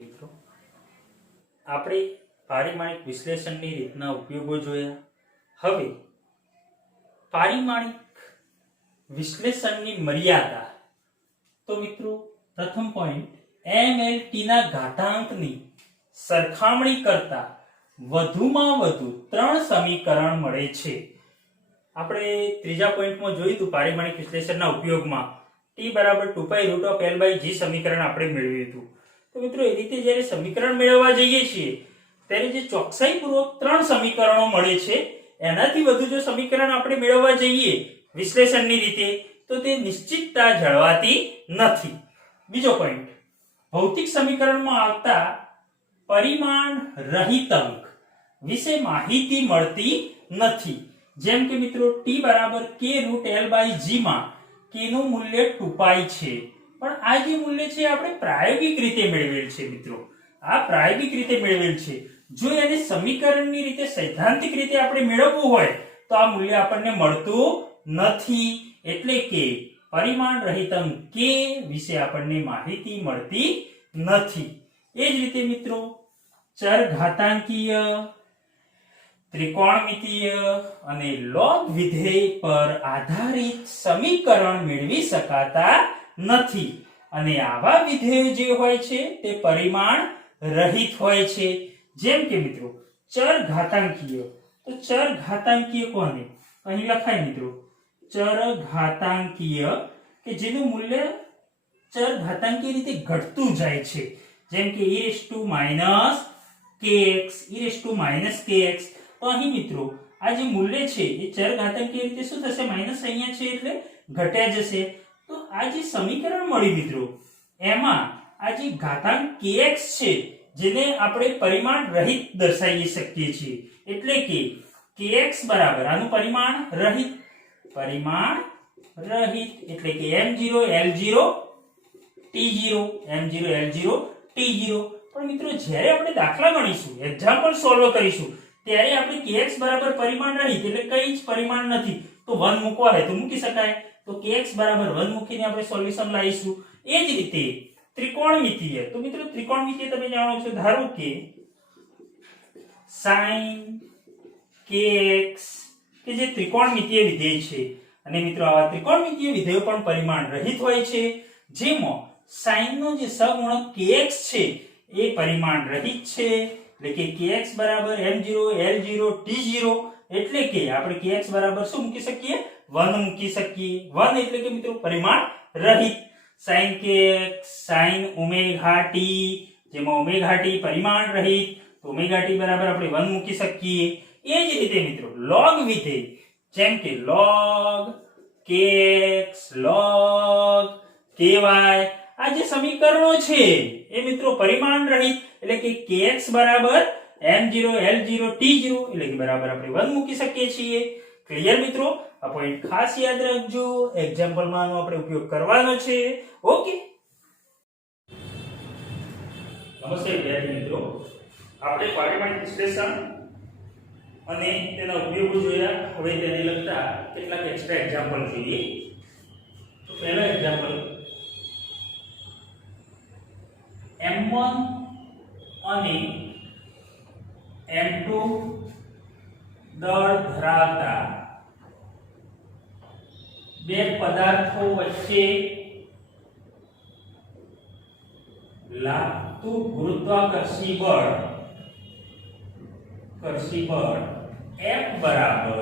મિત્રો આપણે પારિમાણિક વિશ્લેષણની રીતના ઉપયોગો જોયા. હવે પારિમાણિક વિશ્લેષણની મર્યાદા. તો મિત્રો પ્રથમ પોઈન્ટ, MLT ના ઘાતાંકની સરખામણી કરતા વધુમાં વધુ 3 સમીકરણ મળે છે. આપણે ત્રીજા પોઈન્ટમાં જોયું હતું પારિમાણિક વિશ્લેષણના ઉપયોગમાં t = 2π√L/g સમીકરણ આપણે મેળવ્યું હતું. તો મિત્રો એ રીતે જ્યારે સમીકરણ મેળવવા જઈએ છીએ ત્યારે જે ચોકસાઈપૂર્વક 3 સમીકરણો મળે છે, એનાથી વધુ જો સમીકરણ આપણે મેળવવા જઈએ વિશ્લેષણની રીતે તો તે નિશ્ચિતતા જળવાતી નથી. બીજો પોઈન્ટ, ભૌતિક સમીકરણમાં આવતા પરિમાણ રહિત અંક વિશે માહિતી મળતી નથી. જેમ કે મિત્રો t = k√L/g માં k નું મૂલ્ય 2π છે, પણ આ જે મૂલ્ય છે આપણે પ્રાયોગિક રીતે મેળવેલ છે. મિત્રો આ પ્રાયોગિક રીતે મેળવેલ છે. જો એને સમીકરણની રીતે સૈદ્ધાંતિક રીતે આપણે મેળવવું હોય તો આ મૂલ્ય આપણને મળતું નથી. એટલે કે પરિમાણ રહિત અંક k વિશે આપણને માહિતી મળતી નથી. એ જ રીતે મિત્રો ચર ઘાતાંકીય, ત્રિકોણમિતીય અને લોગ વિધેય પર આધારિત સમીકરણ મેળવી શકાતા નથી. અને આવા વિધેયો જે હોય છે તે પરિમાણ રહિત હોય છે. જેમ કે મિત્રો ચર ઘાતાંકીય, તો ચર ઘાતાંકીય કોને અહીં લખાય મિત્રો, ચર ઘાતાંકીય કે જેનું મૂલ્ય ચર ઘાતાંકીય રીતે ઘટતું જાય છે. જેમ કે e−kx, તો અહીં મિત્રો આ જે મૂલ્ય છે એ ચર ઘાતાંકીય રીતે શું થશે, માઈનસ અહીંયા છે એટલે ઘટ્યા જશે. તો આ જે સમીકરણ મળી મિત્રો એમાં આ જે ઘાતાંક kx છે જેને આપણે પરિમાણ રહિત દર્શાવી શકીએ છીએ. એટલે કે kx બરાબર આનું પરિમાણ રહિત એટલે કે m0 l0 t0 m0 l0 t0. પણ મિત્રો જ્યારે આપણે દાખલા ગણીશું, એક્ઝામ્પલ સોલ્વ કરીશું ત્યારે આપણે kx બરાબર પરિમાણ રહિત એટલે કંઈ જ પરિમાણ નથી તો 1 મૂકવા હોય તો મૂકી શકાય. તો kx બરાબર 1 મૂકીને આપણે સોલ્યુશન લાવીશું. એ જ રીતે ત્રિકોણમિતીય, તો મિત્રો ત્રિકોણમિતીય તમે જાણો છો, ધારો કે sin kx કે જે ત્રિકોણમિતીય વિધેય છે, અને મિત્રો આવા ત્રિકોણમિતીય વિધેયો પણ પરિમાણ રહિત હોય છે, જેમાં sin નો જે સહગુણક kx છે એ પરિમાણ રહિત છે. એટલે કે kx બરાબર m0 l0 t0 એટલે કે આપણે kx બરાબર શું મૂકી શકીએ, 1 મૂકી શકીએ. 1 એટલે કે મિત્રો પરિમાણ રહિત. sin kx sin ωt, જેમાં ωt પરિમાણ રહિત, તો ωt બરાબર આપણે 1 મૂકી શકીએ. એ જ રીતે મિત્રો log વિધેય, જેમ કે log kx log ky, આ જે સમીકરણો છે એ મિત્રો પરિમાણ રહિત એટલે કે kx બરાબર m0 l0 t0 એટલે કે બરાબર આપણે 1 મૂકી શકીએ છીએ. ક્લિયર મિત્રો? આ પોઈન્ટ ખાસ યાદ રાખજો, એક્ઝામ્પલ માં આનો આપણે ઉપયોગ કરવાનો છે. ઓકે, નમસ્તે વિદ્યાર્થી મિત્રો, આપણે પારિમાણિક વિશ્લેષણ અને તેના ઉપયોગો જોયા. હવે તેને લગતા કેટલાક એક્સ્ટ્રા એક્ઝામ્પલ જોઈએ. તો પહેલો એક્ઝામ્પલ, m1 અને m2 દળ ધરાવતા બે પદાર્થો વચ્ચે લાગતું ગુરુત્વાકર્ષી બળ F બરાબર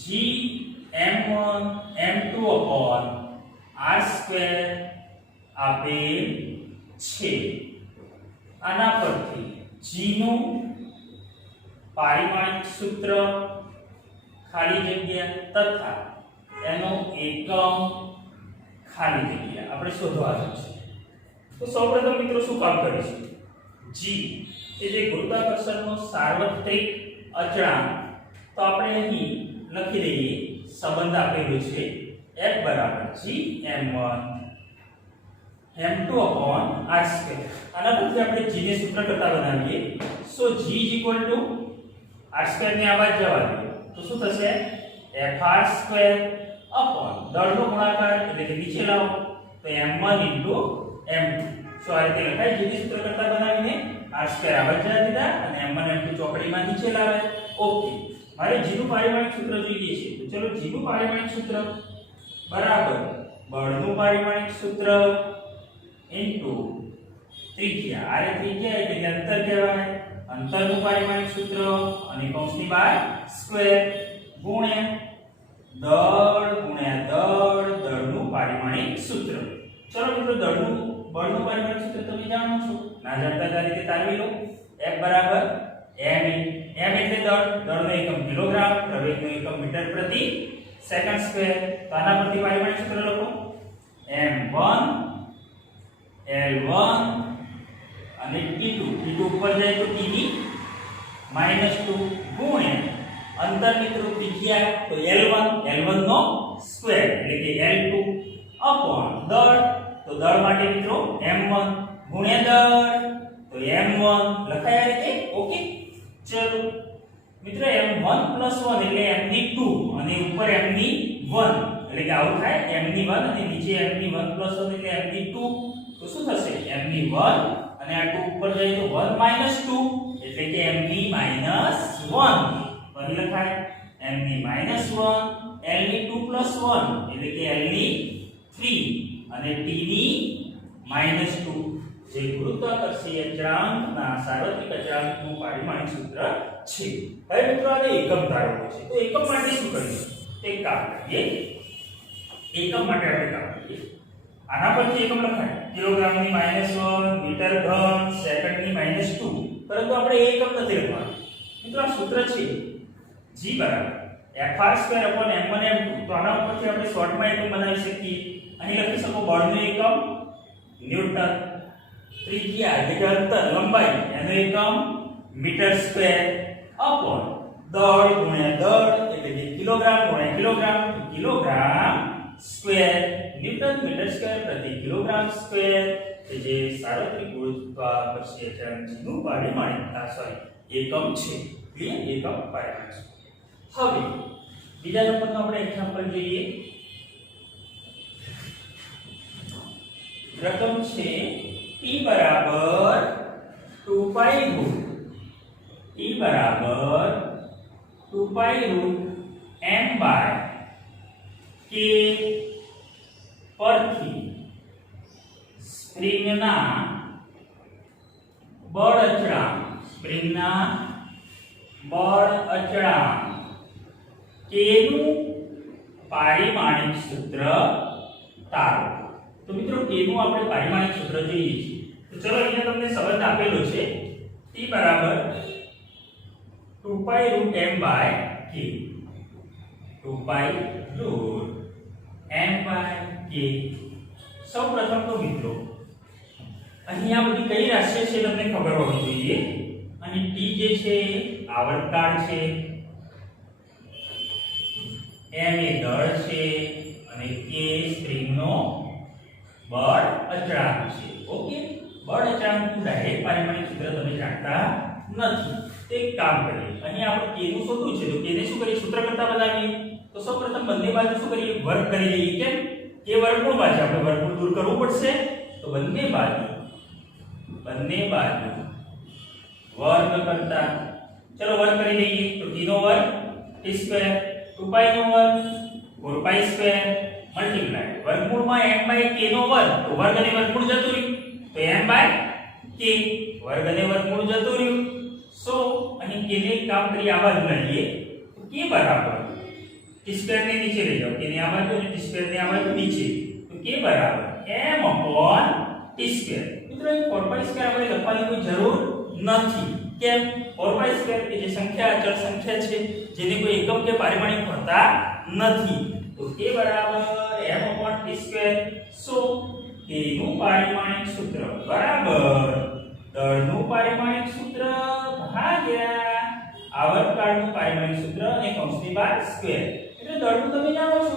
Gm1 m2 r² આપેલ છે. આના પરથી G નું પારિમાણિક સૂત્ર, ખાલી જગ્યા તથા એનો એકમ ખાલી જગ્યા આપણે શોધવાનું છે. તો સૌપ્રથમ મિત્રો શું કામ કરીશું, G એ જે ગુરુત્વાકર્ષણનો સાર્વત્રિક અચળાંક, તો આપણે અહીં લખી દઈએ, સંબંધ આપેલો છે F બરાબર Gm1 m2 r². આના પરથી આપણે g ને સૂત્ર કરતા બનાવીએ. સો g r² ને આ બાજુ જવા દો તો શું થશે, fr² દળનો ગુણાકાર એટલે કે નીચે લાવો તો m1 * m2 સો આ રીતે લખાય જેથી સૂત્ર કરતા બનાવીને r² આગળ જવા દીધા અને m1 m2 ચોકડીમાં નીચે લાવે. ઓકે, મારે g નું પારિમાણિક સૂત્ર જોઈએ છે. તો ચલો g નું પારિમાણિક સૂત્ર બરાબર બળનું પારિમાણિક સૂત્ર ઇન્ટુ ત્રિજ્યા. આ ત્રિજ્યા એટલે અંતર કહેવાય. અંતરનું પારિમાણિક સૂત્ર અને કૌંસની બહાર સ્ક્વેર ગુણ્યા દળનું પારિમાણિક સૂત્ર. ચલો મિત્રો બળનું પારિમાણિક સૂત્ર તમે જાણો છો, ના જાણતા આ રીતે તારવી લો. F બરાબર m એટલે દળનો એકમ કિલોગ્રામ, પ્રવેગનો એકમ મીટર પ્રતિ સેકન્ડ સ્ક્વેર. તો આના પરથી પારિમાણિક સૂત્ર લખો. m1 l1 અને t2 ઉપર જાય તો t ની -2 ગુણ્યા અંતર મિત્રો ત્રિજ્યા તો l1 નો સ્ક્વેર એટલે કે l2 અપોન દળ. તો દળ માટે મિત્રો m1 ગુણ્યા દળ તો m1 લખાય આ રીતે. ઓકે, ચલો મિત્રો m1 + 1 એટલે m ની 2 અને ઉપર m ની 1 એટલે કે આવું થાય m ની 1 અને નીચે m ની 1 + 1 એટલે m ની 2. તો શું થશે m ની 1 અને આ 2 ઉપર જાય તો 1 - 2 એટલે કે m ની -1 અહીં લખાય m ની -1 l ની 2 + 1 એટલે કે l ની 3 અને t ની -2 જે ગુરુત્વાકર્ષીય અચળાંકના સાર્વત્રિક અચળાંકનું પારિમાણિક સૂત્ર છે. હવે મિત્રો આને એકમ તારવવો છે. તો એકમ માટે શું કરીશું? એક કામ કરીએ. એકમ માટે આપણે કામ કરીએ. આના પરથી એકમ લખાય કિલોગ્રામની -1 મીટર ઘન સેકન્ડની -2. પરંતુ આપણે એ એકમ નથી લખવાનું. મિત્રો આ સૂત્ર છે g બરાબર fr² m1 m2. તો આના ઉપરથી આપણે શોર્ટમાં એકમ બનાવી શકીએ. અહીં લખી શકો બળનું એકમ ન્યૂટન, ત્રિજ્યા એટલે કે અંતર લંબાઈ એનો એકમ મીટર સ્ક્વેર અપોન દળ ગુણ્યા દળ એટલે કે કિલોગ્રામ ગુણ્યા kilogram square newton metre square પ્રતિ કિલોગ્રામ સ્ક્વેર કે જે સાર્વત્રિક ગુરુત્વાકર્ષીય અચળાંકનું પારિમાણિક એકમ છે. ક્લિયર? એકમ પારિમાણિક. હવે બીજા નંબરનો આપણે એક્ઝામ્પલ જોઈએ. રકમ છે t બરાબર 2π √m/k પરથી સ્પ્રિંગના બળ અચળાંક k નું પારિમાણિક સૂત્ર તારો. તો મિત્રો k નું આપણે પારિમાણિક સૂત્ર જોઈએ છીએ. તો ચલો અહીંયા તમને સંબંધ આપેલો છે t બરાબર 2π √m/k 2π √m/k. સૌપ્રથમ તો મિત્રો અહીંયા બધી કઈ રાશિ છે તમને ખબર હોવી જોઈએ. અને t જે છે આવર્તકાળ છે, m એ દળ છે અને k સ્પ્રિંગનો બળ અચળાંક છે. ઓકે, બળ અચળાંકનું ડાયરેક્ટ પારિમાણિક સૂત્ર તમે જાણતા નથી. તો એક કામ કરીએ, અહીં આપણે k નું શોધવું છે. તો k ને શું કરીએ? સૂત્ર કરતા બનાવીએ. તો સૌપ્રથમ બંને બાજુ શું કરીએ? વર્ગ કરી લઈએ. કેમ? k વર્ગમૂળમાં છે, આપણે વર્ગમૂળ દૂર કરવું પડશે. તો બંને બાજુ વર્ગ કરતા ચલો વર્ગ કરી લઈએ. તો t નો વર્ગ t², 2π નો વર્ગ 4π² મલ્ટીપ્લાય વર્ગમૂળમાં m/k નો વર્ગ. તો વર્ગ અને વર્ગમૂળ જતું રહ્યું તો m/k વર્ગ અને વર્ગમૂળ જતું રહ્યું. સો અહીં k ને કામ કરી આ બાજુ લઈએ. તો k બરાબર t² ને નીચે લઈ જાઓ. k ને આ બાજુ અને t² ને આ બાજુ નીચે. તો k બરાબર m/t². મિત્રો અહીં 4π² આપણે લખવાની કોઈ જરૂર નથી. કેમ? 4π² કે જે સંખ્યા અચળ સંખ્યા છે જેને કોઈ એકમ કે પારિમાણિક હોતા નથી. તો k બરાબર m/t². સો k નું પારિમાણિક સૂત્ર બરાબર દળનું પારિમાણિક સૂત્ર ભાગ્યા આવર્તકાળનું પારિમાણિક સૂત્ર અને કૌંસની બહાર સ્ક્વેર. એટલે દળનું તમે જાણો છો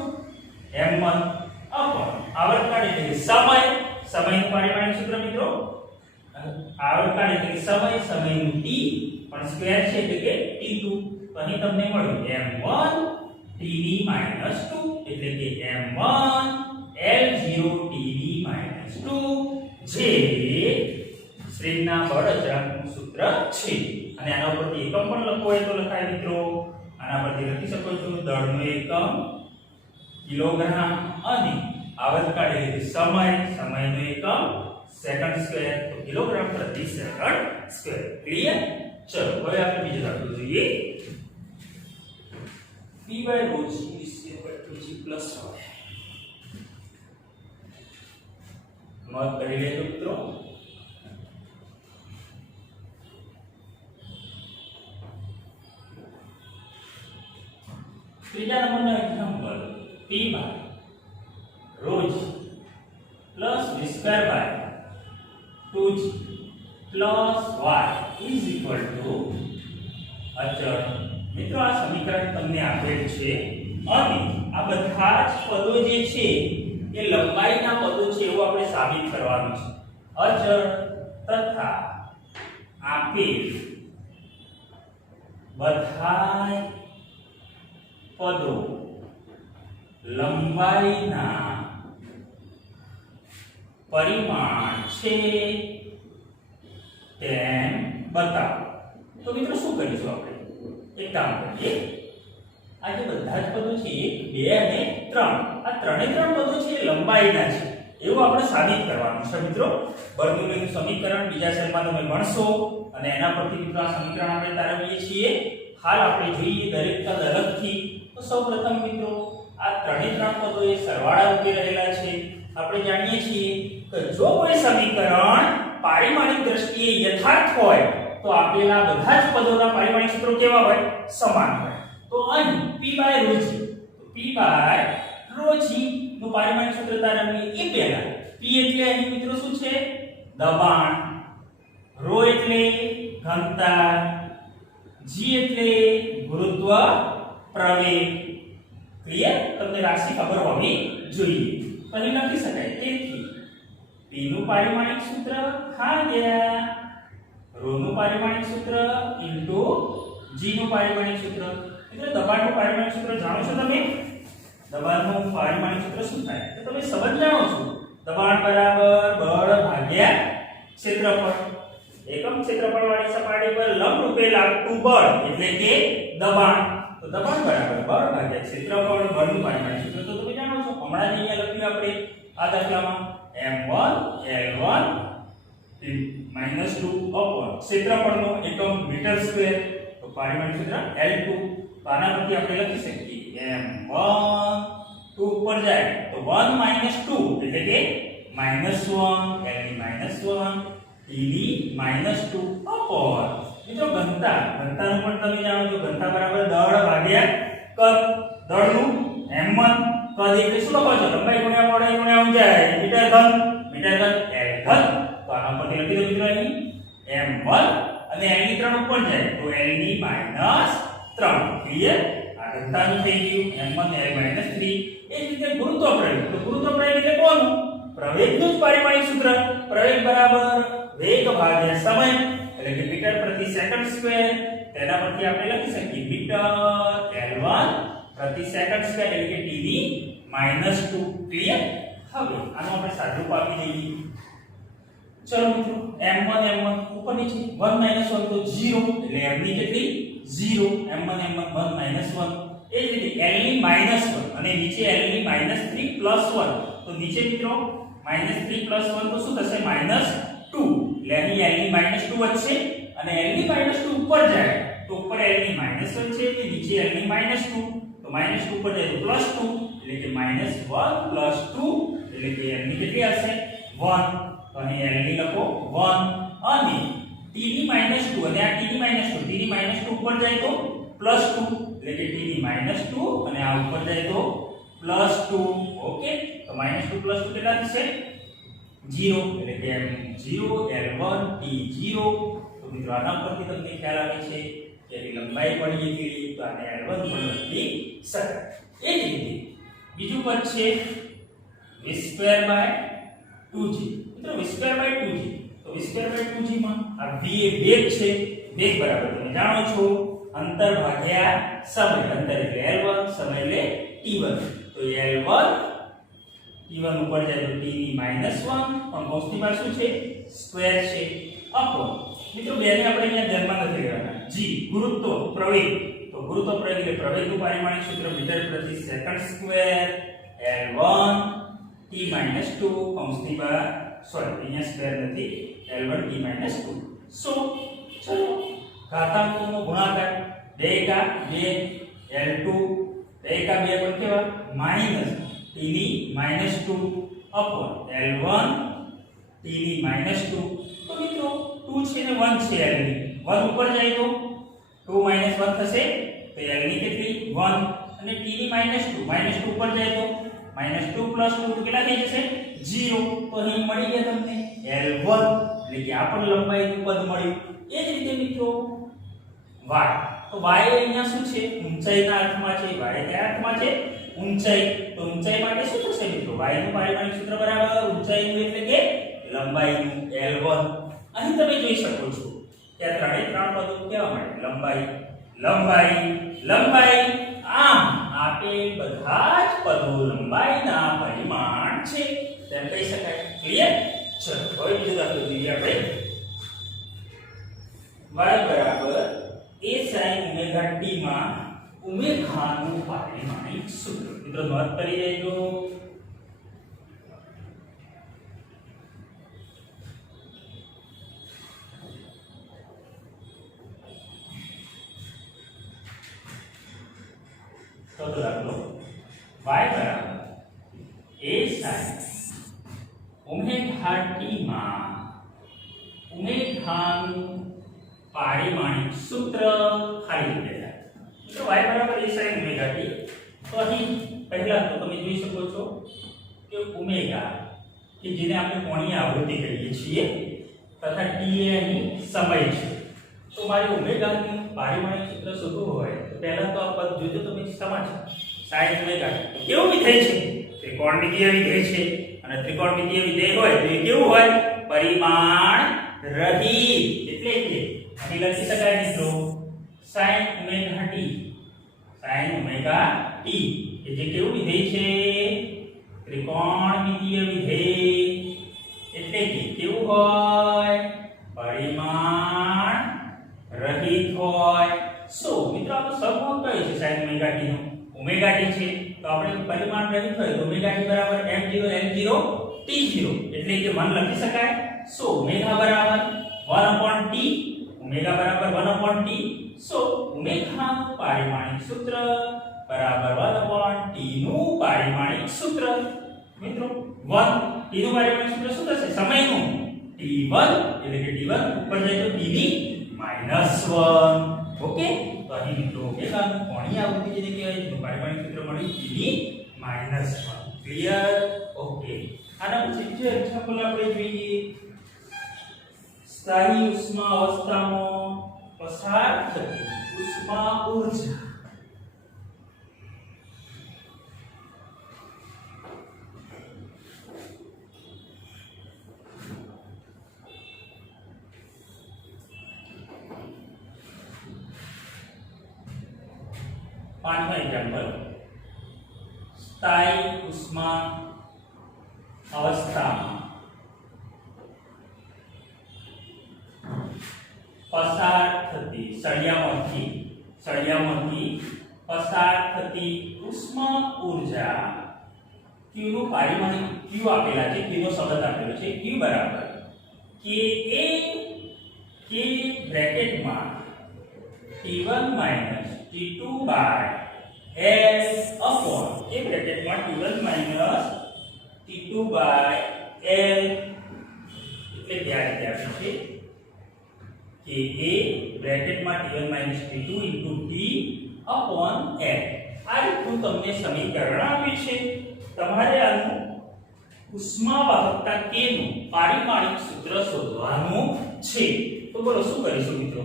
m1 અપોન આવર્તકાળ એટલે કે સમયનું પારિમાણિક સૂત્ર મિત્રો આવર્તકાળ એટલે કે સમયનું t પણ સ્ક્વેર છે એટલે કે t2. તો અહીં તમને મળ્યું m1 t ની -2 એટલે કે m1 l0 t ની -2 જે સ્પ્રિંગના બળ અચળાંકનું સૂત્ર છે અને આના ઉપરથી એકમ પણ લખવો હોય તો લખાય મિત્રો આના પરથી લખી શકો છો દળનો એકમ કિલોગ્રામ અને આવર્તકાળ એટલે સમયનો એકમ સેકન્ડ સ્ક્વેર તો કિલોગ્રામ પ્રતિ સેકન્ડ સ્ક્વેર ક્લિયર ચલો હવે આપણે બીજો દાખલો જોઈએ p / ρ g = g + y નોંધ કરી લેજો મિત્રો ત્રીજા નંબરનો example p / ρ g plus v square by 2g plus y is equal to અચળ મિત્રો આ સમીકરણ તમને આપેલ છે અને આ બધા જ પદો જે છે એ લંબાઈના પદો છે એવું આપણે સાબિત કરવાનું છે અચળ તથા આપેલ બધા પદો લંબાઈના પરિમાણ છે તેમ બતાવો તો મિત્રો શું કરીશું આપણે એક કામ કરીએ આ જે બધા જ પદો છે 1 2 અને 3 આ ત્રણે ત્રણ પદો છે લંબાઈના છે એવું આપણે સાબિત કરવાનું છે મિત્રો બર્નોલીનું સમીકરણ બીજા સેલમાં તમે ભણશો અને એના પરથી મિત્રો આ સમીકરણ આપણે તારવીએ છીએ હાલ આપણે જોઈએ દરેક પદ અલગથી તો સૌપ્રથમ મિત્રો આ ત્રણે ત્રણ પદો એ સરવાળા રૂપે રહેલા છે આપણે જાણીએ છીએ કે જો કોઈ સમીકરણ પારિમાણિક દ્રષ્ટિએ યથાર્થ હોય તો આપેલા બધા જ પદોના પારિમાણિક સૂત્રો કેવા હોય સમાન હોય તો અહીં p / ρ g તો p / ρ g નું પારિમાણિક સૂત્ર તારવીએ એ પહેલા p એટલે અહીં મિત્રો શું છે દબાણ ρ એટલે ઘનતા g એટલે ગુરુત્વ પ્રવેગ ક્લિયર તમને રાશિ ખબર હોવી જોઈએ તો અહીં લખી શકાય તેથી p નું પારિમાણિક સૂત્ર ભાગ્યા ρ નું પારિમાણિક સૂત્ર * g નું પારિમાણિક સૂત્ર એટલે દબાણનું પારિમાણિક સૂત્ર જાણો છો તમે દબાણનું પારિમાણિક સૂત્ર શું થાય તો તમે સંબંધ જાણો છો દબાણ બરાબર બળ ભાગ્યા ક્ષેત્રફળ એકમ ક્ષેત્રફળ વાળી સપાટી પર લંબ રૂપે લાગતું બળ એટલે કે દબાણ તો દબાણ બરાબર બળ ભાગ્યા ક્ષેત્રફળ બળનું પારિમાણિક સૂત્ર તો તમે જાણો છો હમણાં જ અહીંયા લખ્યું આપણે આ દાખલામાં m1 l1 -2 upon ક્ષેત્રફળનો એકમ મીટર સ્ક્વેર તો પારિમાણિક સૂત્ર l2 તો આના પરથી આપણે લખી શકીએ m1 2 ઉપર જાય તો 1 - 2 એટલે કે -1 l ની -1 t ની -2 upon મિત્રો ઘનતાનું પણ તમે જાણો છો ઘનતા બરાબર દળ ભાગ્યા કદ દળનું m1 કદ એટલે શું લખો છો લંબાઈ ગુણ્યા પહોળાઈ ગુણ્યા ઊંચાઈ મીટર ઘન l ઘન તો આના પરથી લખી દો મિત્રો અહીં m1 અને l ની 3 ઉપર જાય તો l ની -3 ક્લિયર આ ઘનતાનું થઈ ગયું m1 l - 3 એ જ રીતે ગુરુત્વ પ્રવેગ તો ગુરુત્વ પ્રવેગ એટલે કોનું પ્રવેગનું જ પારિમાણિક સૂત્ર પ્રવેગ બરાબર વેગ ભાગ્યા સમય એટલે કે મીટર પ્રતિ સેકન્ડ સ્ક્વેર તેના પરથી આપણે લખી શકીએ મીટર l1 પ્રતિ સેકન્ડ સ્ક્વેર એટલે કે t ની -2 ક્લિયર હવે આનો આપણે સાદુરૂપ આપી દઈએ ચલો મિત્રો m1 ઉપર નીચે 1 - 1 તો 0 એટલે m ની કેટલી 0 m1 1 - 1 એ જ રીતે l ની -1 અને નીચે l ની -3 + 1 તો નીચે મિત્રો -3 + 1 તો શું થશે -2 એટલે અહીં l ની -2 વધશે અને l ની -2 ઉપર જાય તો ઉપર l ની -1 છે અને નીચે l ની -2 તો -2 ઉપર જાય તો +2 એટલે કે -1 + 2 એટલે કે l ની કેટલી હશે 1 તો અહીં l ની લખો 1 અને t ની -2 અને આ t ની -2 t ની -2 ઉપર જાય તો +2 એટલે કે t ની -2 અને આ ઉપર જાય તો +2 ઓકે તો -2 + 2 કેટલા થશે 0 એટલે કે m0 l1 t0 તો મિત્રો આના પરથી તમને ખ્યાલ આવે છે કે એની લંબાઈ પડી ગઈ તો આને l1 પણ લખી શકાય એ જ રીતે બીજું પદ છે v²/2g મિત્રો v²/2g તો v²/2g માં આ v એ વેગ છે વેગ બરાબર તમે જાણો છો અંતર ભાગ્યા સમય અંતર એટલે l1 સમય એટલે t1 તો l1 t1 ઉપર જાય તો t ની -1 પણ કૌંસની બહાર શું છે સ્ક્વેર છે अपॉन મિત્રો બેને આપણે અહીંયા ધ્યાનમાં નથી લેવાના g ગુરુત્વ પ્રવેગ તો ગુરુત્વ પ્રવેગ એટલે પ્રવેગનું પારિમાણિક સૂત્ર મીટર પ્રતિ સેકન્ડ સ્ક્વેર L1 t - 2 કૌંસની બહાર સોરી અહીંયા સ્ક્વેર નથી L1 t - 2 સો ચલો ઘાતાંકનો ગુણાકાર 2 કા 2 L2 2 કા 2 પણ કેવા માઈનસ t ની -2 अपॉन L1 t ની -2 તો મિત્રો 2 છે ને 1 છે L ની 1 ઉપર જાય તો 2 1 થશે તો L ની કેટલી 1 અને t ની -2 ઉપર જાય તો -2 + 2 કેટલા થઈ જશે 0 તો અહીં મળી ગયા તમને L1 એટલે કે આ પણ લંબાઈનું પદ મળ્યું એ જ રીતે મિત્રો y તો y અહીંયા શું છે ઊંચાઈના અર્થમાં છે y કયા અર્થમાં છે ઊંચાઈ તો ઊંચાઈ માટે શું થશે મિત્રો y નું પારિમાણિક સૂત્ર બરાબર ઊંચાઈનું એટલે કે લંબાઈનું L1 અહીં તમે જોઈ શકો છો કે આ ત્રણેય ત્રણ પદો કેવા મળે લંબાઈ લંબાઈ લંબાઈ આમ આપેલ બધા જ પદો લંબાઈના પરિમાણ છે તેમ કહી શકાય ક્લિયર ચલો હવે બીજો દાખલો જોઈએ આપણે y બરાબર a sin omega t માં ઓમેગાનું પારિમાણિક સૂત્ર મિત્રો નોંધ કરી લેજો તો દાખલો y બરાબર a sin omega t માં ઓમેગાનું પારિમાણિક સૂત્ર ખાલી જગ્યા તો y બરાબર a sin omega t તો અહીં પહેલા તો તમે જોઈ શકો છો કે ઓમેગા કે જેને આપણે કોણીય આવૃત્તિ કહીએ છીએ તથા t એ અહીં સમય છે તો મારે ઓમેગાનું પારિમાણિક સૂત્ર શોધવું હોય તો પહેલા તો આ પદ જોજો તમે સમાન sin omega કેવું વિધેય છે ત્રિકોણમિતિય વિધેય છે અને ત્રિકોણમિતિય વિધેય હોય તો એ કેવું હોય પરિમાણ રહિત એટલે કે અહીં લખી શકાય મિત્રો sin omega t એ જે કેવું વિધેય છે ત્રિકોણમિતિય વિધેય એટલે કે કેવું હોય પરિમાણ રહિત હોય સો મિત્રો આપણો સબમોડ કયો છે sin omega t નો omega t છે તો આપણે પરિમાણ રહિત હોય તો omega t બરાબર m0 n0 t0 એટલે કે 1 લખી શકાય સો omega બરાબર 1/t omega બરાબર 1/t સો omega નું પારિમાણિક સૂત્ર બરાબર 1/t નું પારિમાણિક સૂત્ર મિત્રો 1 t નું પારિમાણિક સૂત્ર શું થશે સમયનું t1 એટલે કે t1 ઉપર જાય તો t ની -1 ઓકે તો અહીં મિત્રો omega નું કોણીય આવૃત્તિ જેને કહેવાય છે પારિમાણિક સૂત્ર મળ્યું t ની -1 ક્લિયર ઓકે આના પછી બીજો એક્ઝામ્પલ આપણે જોઈએ સ્થાયી ઉષ્મા અવસ્થામાં પસાર થતી ઉષ્મા ઊર્જા પાંચમા એક્ઝામ્પલ સ્થાયી ઉષ્મા અવસ્થામાં પસાર થતી સળિયામાંથી પસાર થતી ઉષ્મા ઊર્જા q નું પારિમાણિક q આપેલા છે q નો સંબંધ આપેલો છે q બરાબર કે a કે બ્રેકેટમાં t1 - t2 s अपॉन એ બ્રેકેટમાં t1 - t2 l એટલે કે આ રીતે આપે છે કે a બ્રેકેટમાં t1 - t2 * t upon l આ રીતનું તમને સમીકરણ આપ્યું છે તમારે આનું ઉષ્માવાહકતા k નું પારિમાણિક સૂત્ર શોધવાનું છે તો બોલો શું કરીશું મિત્રો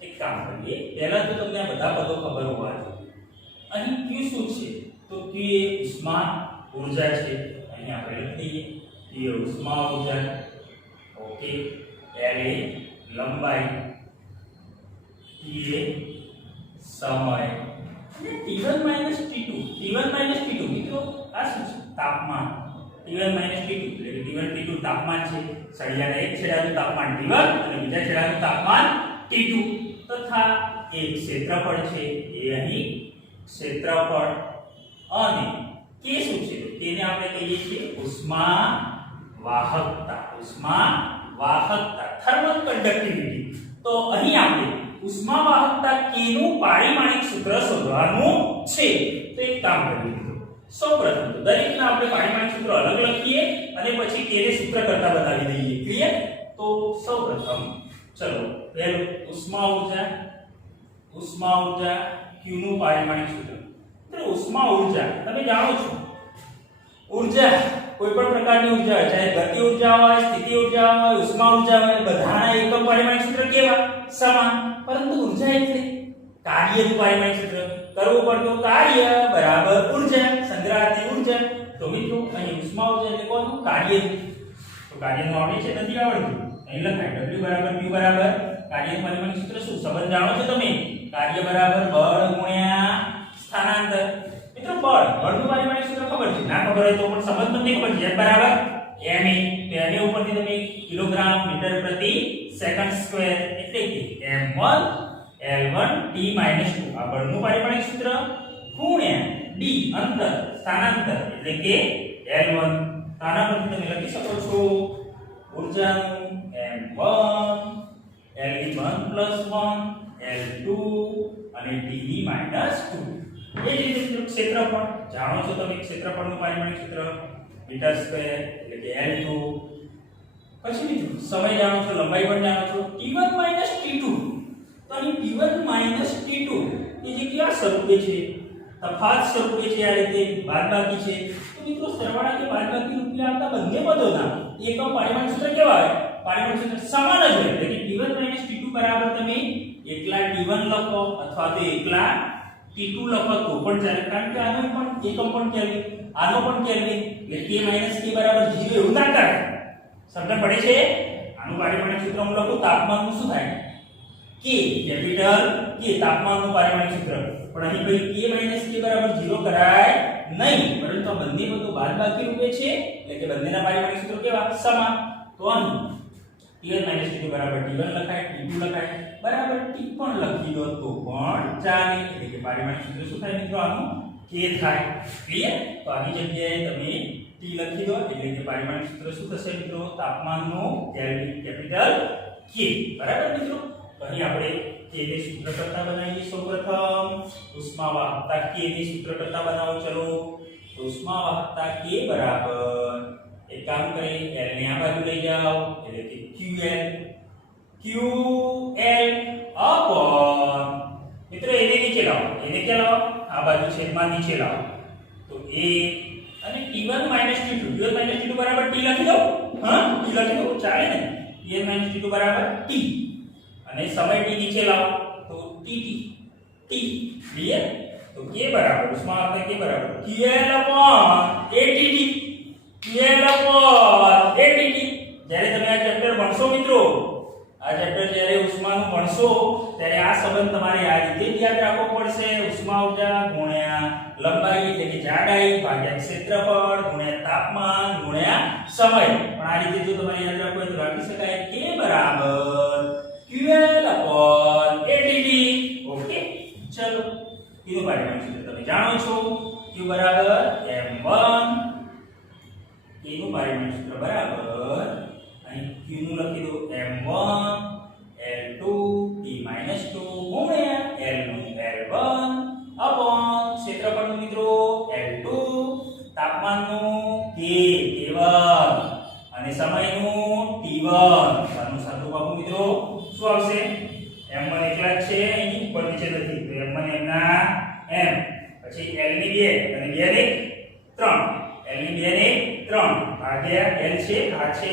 એક કામ કરીએ પહેલા તો તમને આ બધા પદો ખબર હોવા જોઈએ અહીં q શું છે તો q એ ઉષ્મા ઊર્જા છે અહીં આપણે લખી દઈએ q એ ઉષ્મા ઊર્જા ઓકે l એ લંબાઈ t એ સમય અને t1 - t2 મિત્રો આ શું છે તાપમાન T1 - T2 એટલે કે T1 T2 તાપમાન છે સળિયાના એક છેડાનું તાપમાન T1 અને બીજા છેડાનું તાપમાન T2 તથા એક ક્ષેત્રફળ છે એ અહીં ક્ષેત્રફળ અને કે શું છે તેને આપણે કહીએ છીએ ઉષ્મા વાહકતા થર્મલ કન્ડક્ટિવિટી તો અહીં આપણે ઉષ્મા વાહકતા k નું પારિમાણિક સૂત્ર શોધવાનું છે તો એક કામ કરીએ સૌપ્રથમ તો દરેકના આપણે પારિમાણિક સૂત્ર અલગ લખીએ અને પછી k ને સૂત્ર કરતા બનાવી દઈએ ક્લિયર તો સૌપ્રથમ ચલો પહેલું ઉષ્મા ઊર્જા q નું પારિમાણિક સૂત્ર તો ઉષ્મા ઊર્જા તમે જાણો છો ઊર્જા કોઈ પણ પ્રકારની ઊર્જા હોય ચાહે ગતિ ઊર્જા હોય સ્થિતિ ઊર્જા હોય ઉષ્મા ઊર્જા હોય બધાના એકમ પારિમાણિક સૂત્ર કેવા સમાન પરંતુ ઊર્જા એટલે કાર્યનું પારિમાણિક સૂત્ર કરવું પડતું કાર્ય બરાબર ઊર્જા સંગ્રહાતી ઊર્જા તો મિત્રો અહીં ઉષ્મા ઊર્જા એટલે કોનું કાર્ય તો કાર્યનું આવડે છે નથી આવડતું અહીં લખાય W બરાબર Q બરાબર કાર્યનું પારિમાણિક સૂત્ર શું સંબંધ જાણો છો તમે કાર્ય બરાબર બળ ગુણ્યા સ્થાનાંતર મિત્રો બળનું પારિમાણિક સૂત્ર ખબર છે ના ખબર હોય તો પણ સંબંધ તમને ખબર છે બરાબર ma તો ma ઉપરથી તમે કિલોગ્રામ મીટર પ્રતિ સેકન્ડ સ્ક્વેર એટલે કે m1 L1 T - 2 આ બળનું પારિમાણિક સૂત્ર ગુણ્યા d અંતર સ્થાનાંતર એટલે કે L1 આના પરથી તમે લખી શકો છો ઊર્જાનું m1 L1 + 1 L2 અને T - 2 એ જ રીતે ક્ષેત્રફળ જાણો છો તમે ક્ષેત્રફળનું પારિમાણિક સૂત્ર મીટર સ્ક્વેર એટલે કે L2 પછી બીજું સમય જાણો છો લંબાઈ પણ જાણો છો T1 - T2 તો અહીં T1 - T2 એ જે કયા સ્વરૂપે છે તફાત સ્વરૂપે છે આ રીતે બાદબાકી છે તો મિત્રો સરવાળા કે બાદબાકી રૂપે આવતા બંને પદોના એકમ પારિમાણિક સૂત્ર કેવા હોય પારિમાણિક સૂત્ર સમાન જ હોય એટલે કે T1 - T2 બરાબર તમે એકલા T1 લખો અથવા તો એકલા T2 લખો તો પણ ચાલે કારણ કે આનો પણ એકમ પણ કેલ્વિન આનો પણ કેલ્વિન એટલે k - k બરાબર 0 એવું ના કરે સમજણ પડે છે આનું પારિમાણિક સૂત્ર હું લખું તાપમાનનું શું થાય k કેપિટલ k તાપમાનનું પારિમાણિક સૂત્ર પણ અહીં કોઈ k - k બરાબર 0 કરાય નહીં પરંતુ આ બંને પદો બાદબાકી રૂપે છે એટલે કે બંનેના પારિમાણિક સૂત્રો કેવા સમાન તો અહીં T1 - T2 બરાબર T1 લખાય T2 લખાય બરાબર T પણ લખી દો તો પણ ચાલે એટલે કે પારિમાણિક સૂત્ર શું થાય મિત્રો આનું k થાય ક્લિયર તો આની જગ્યાએ તમે T લખી દો એટલે કે પારિમાણિક સૂત્ર શું થશે મિત્રો તાપમાનનું કેલ્વિન કેપિટલ K બરાબર મિત્રો તો અહીં આપણે k ને સૂત્ર કરતા બનાવીએ સૌપ્રથમ ઉષ્મા વાહકતા k ને સૂત્ર કરતા બનાવો ચલો તો ઉષ્મા વાહકતા k બરાબર એક કામ કરે L ને આ બાજુ લઈ જાઓ એટલે કે QL upon મિત્રો એને નીચે લાવો એને ક્યાં લાવો આ બાજુ છેદમાં નીચે લાવો તો a અને T1 - T2 T1 - T2 બરાબર T લખી દો હા T લખી દો ચાલે ને T1 - T2 બરાબર T અને સમય t નીચે લાવો તો tt t ક્લિયર તો k બરાબર ઉષ્મા વાહકતા k બરાબર QL upon ATT જ્યારે તમે આ ચેપ્ટર ભણશો મિત્રો આ ચેપ્ટર જ્યારે ઉષ્માનું ભણશો ત્યારે આ સંબંધ તમારે આ રીતે યાદ રાખવો પડશે ઉષ્મા ઊર્જા ગુણ્યા લંબાઈ એટલે કે જાડાઈ ભાગ્યા ક્ષેત્રફળ ગુણ્યા તાપમાન ગુણ્યા સમય પણ આ રીતે જો તમારે યાદ રાખવું હોય તો રાખી શકાય k બરાબર QL upon ATT ઓકે ચલો એનું પારિમાણિક સૂત્ર તમે જાણો છો q બરાબર m1 નું પારિમાણિક સૂત્ર બરાબર અહીં q નું લખી દો m1 L2 T - 2 ગુણ્યા L નું L1 upon ક્ષેત્રફળનું મિત્રો L2 તાપમાનનું K1 અને સમયનું T1 આનું સાદું બાબુ મિત્રો શું આવશે m1 એકલા જ છે અહીં ઉપર નીચે નથી તો m1 એમના m પછી L ની 2 અને 2 ને 3 L ની 2 ને 3 ભાગ્યા L છે આ છે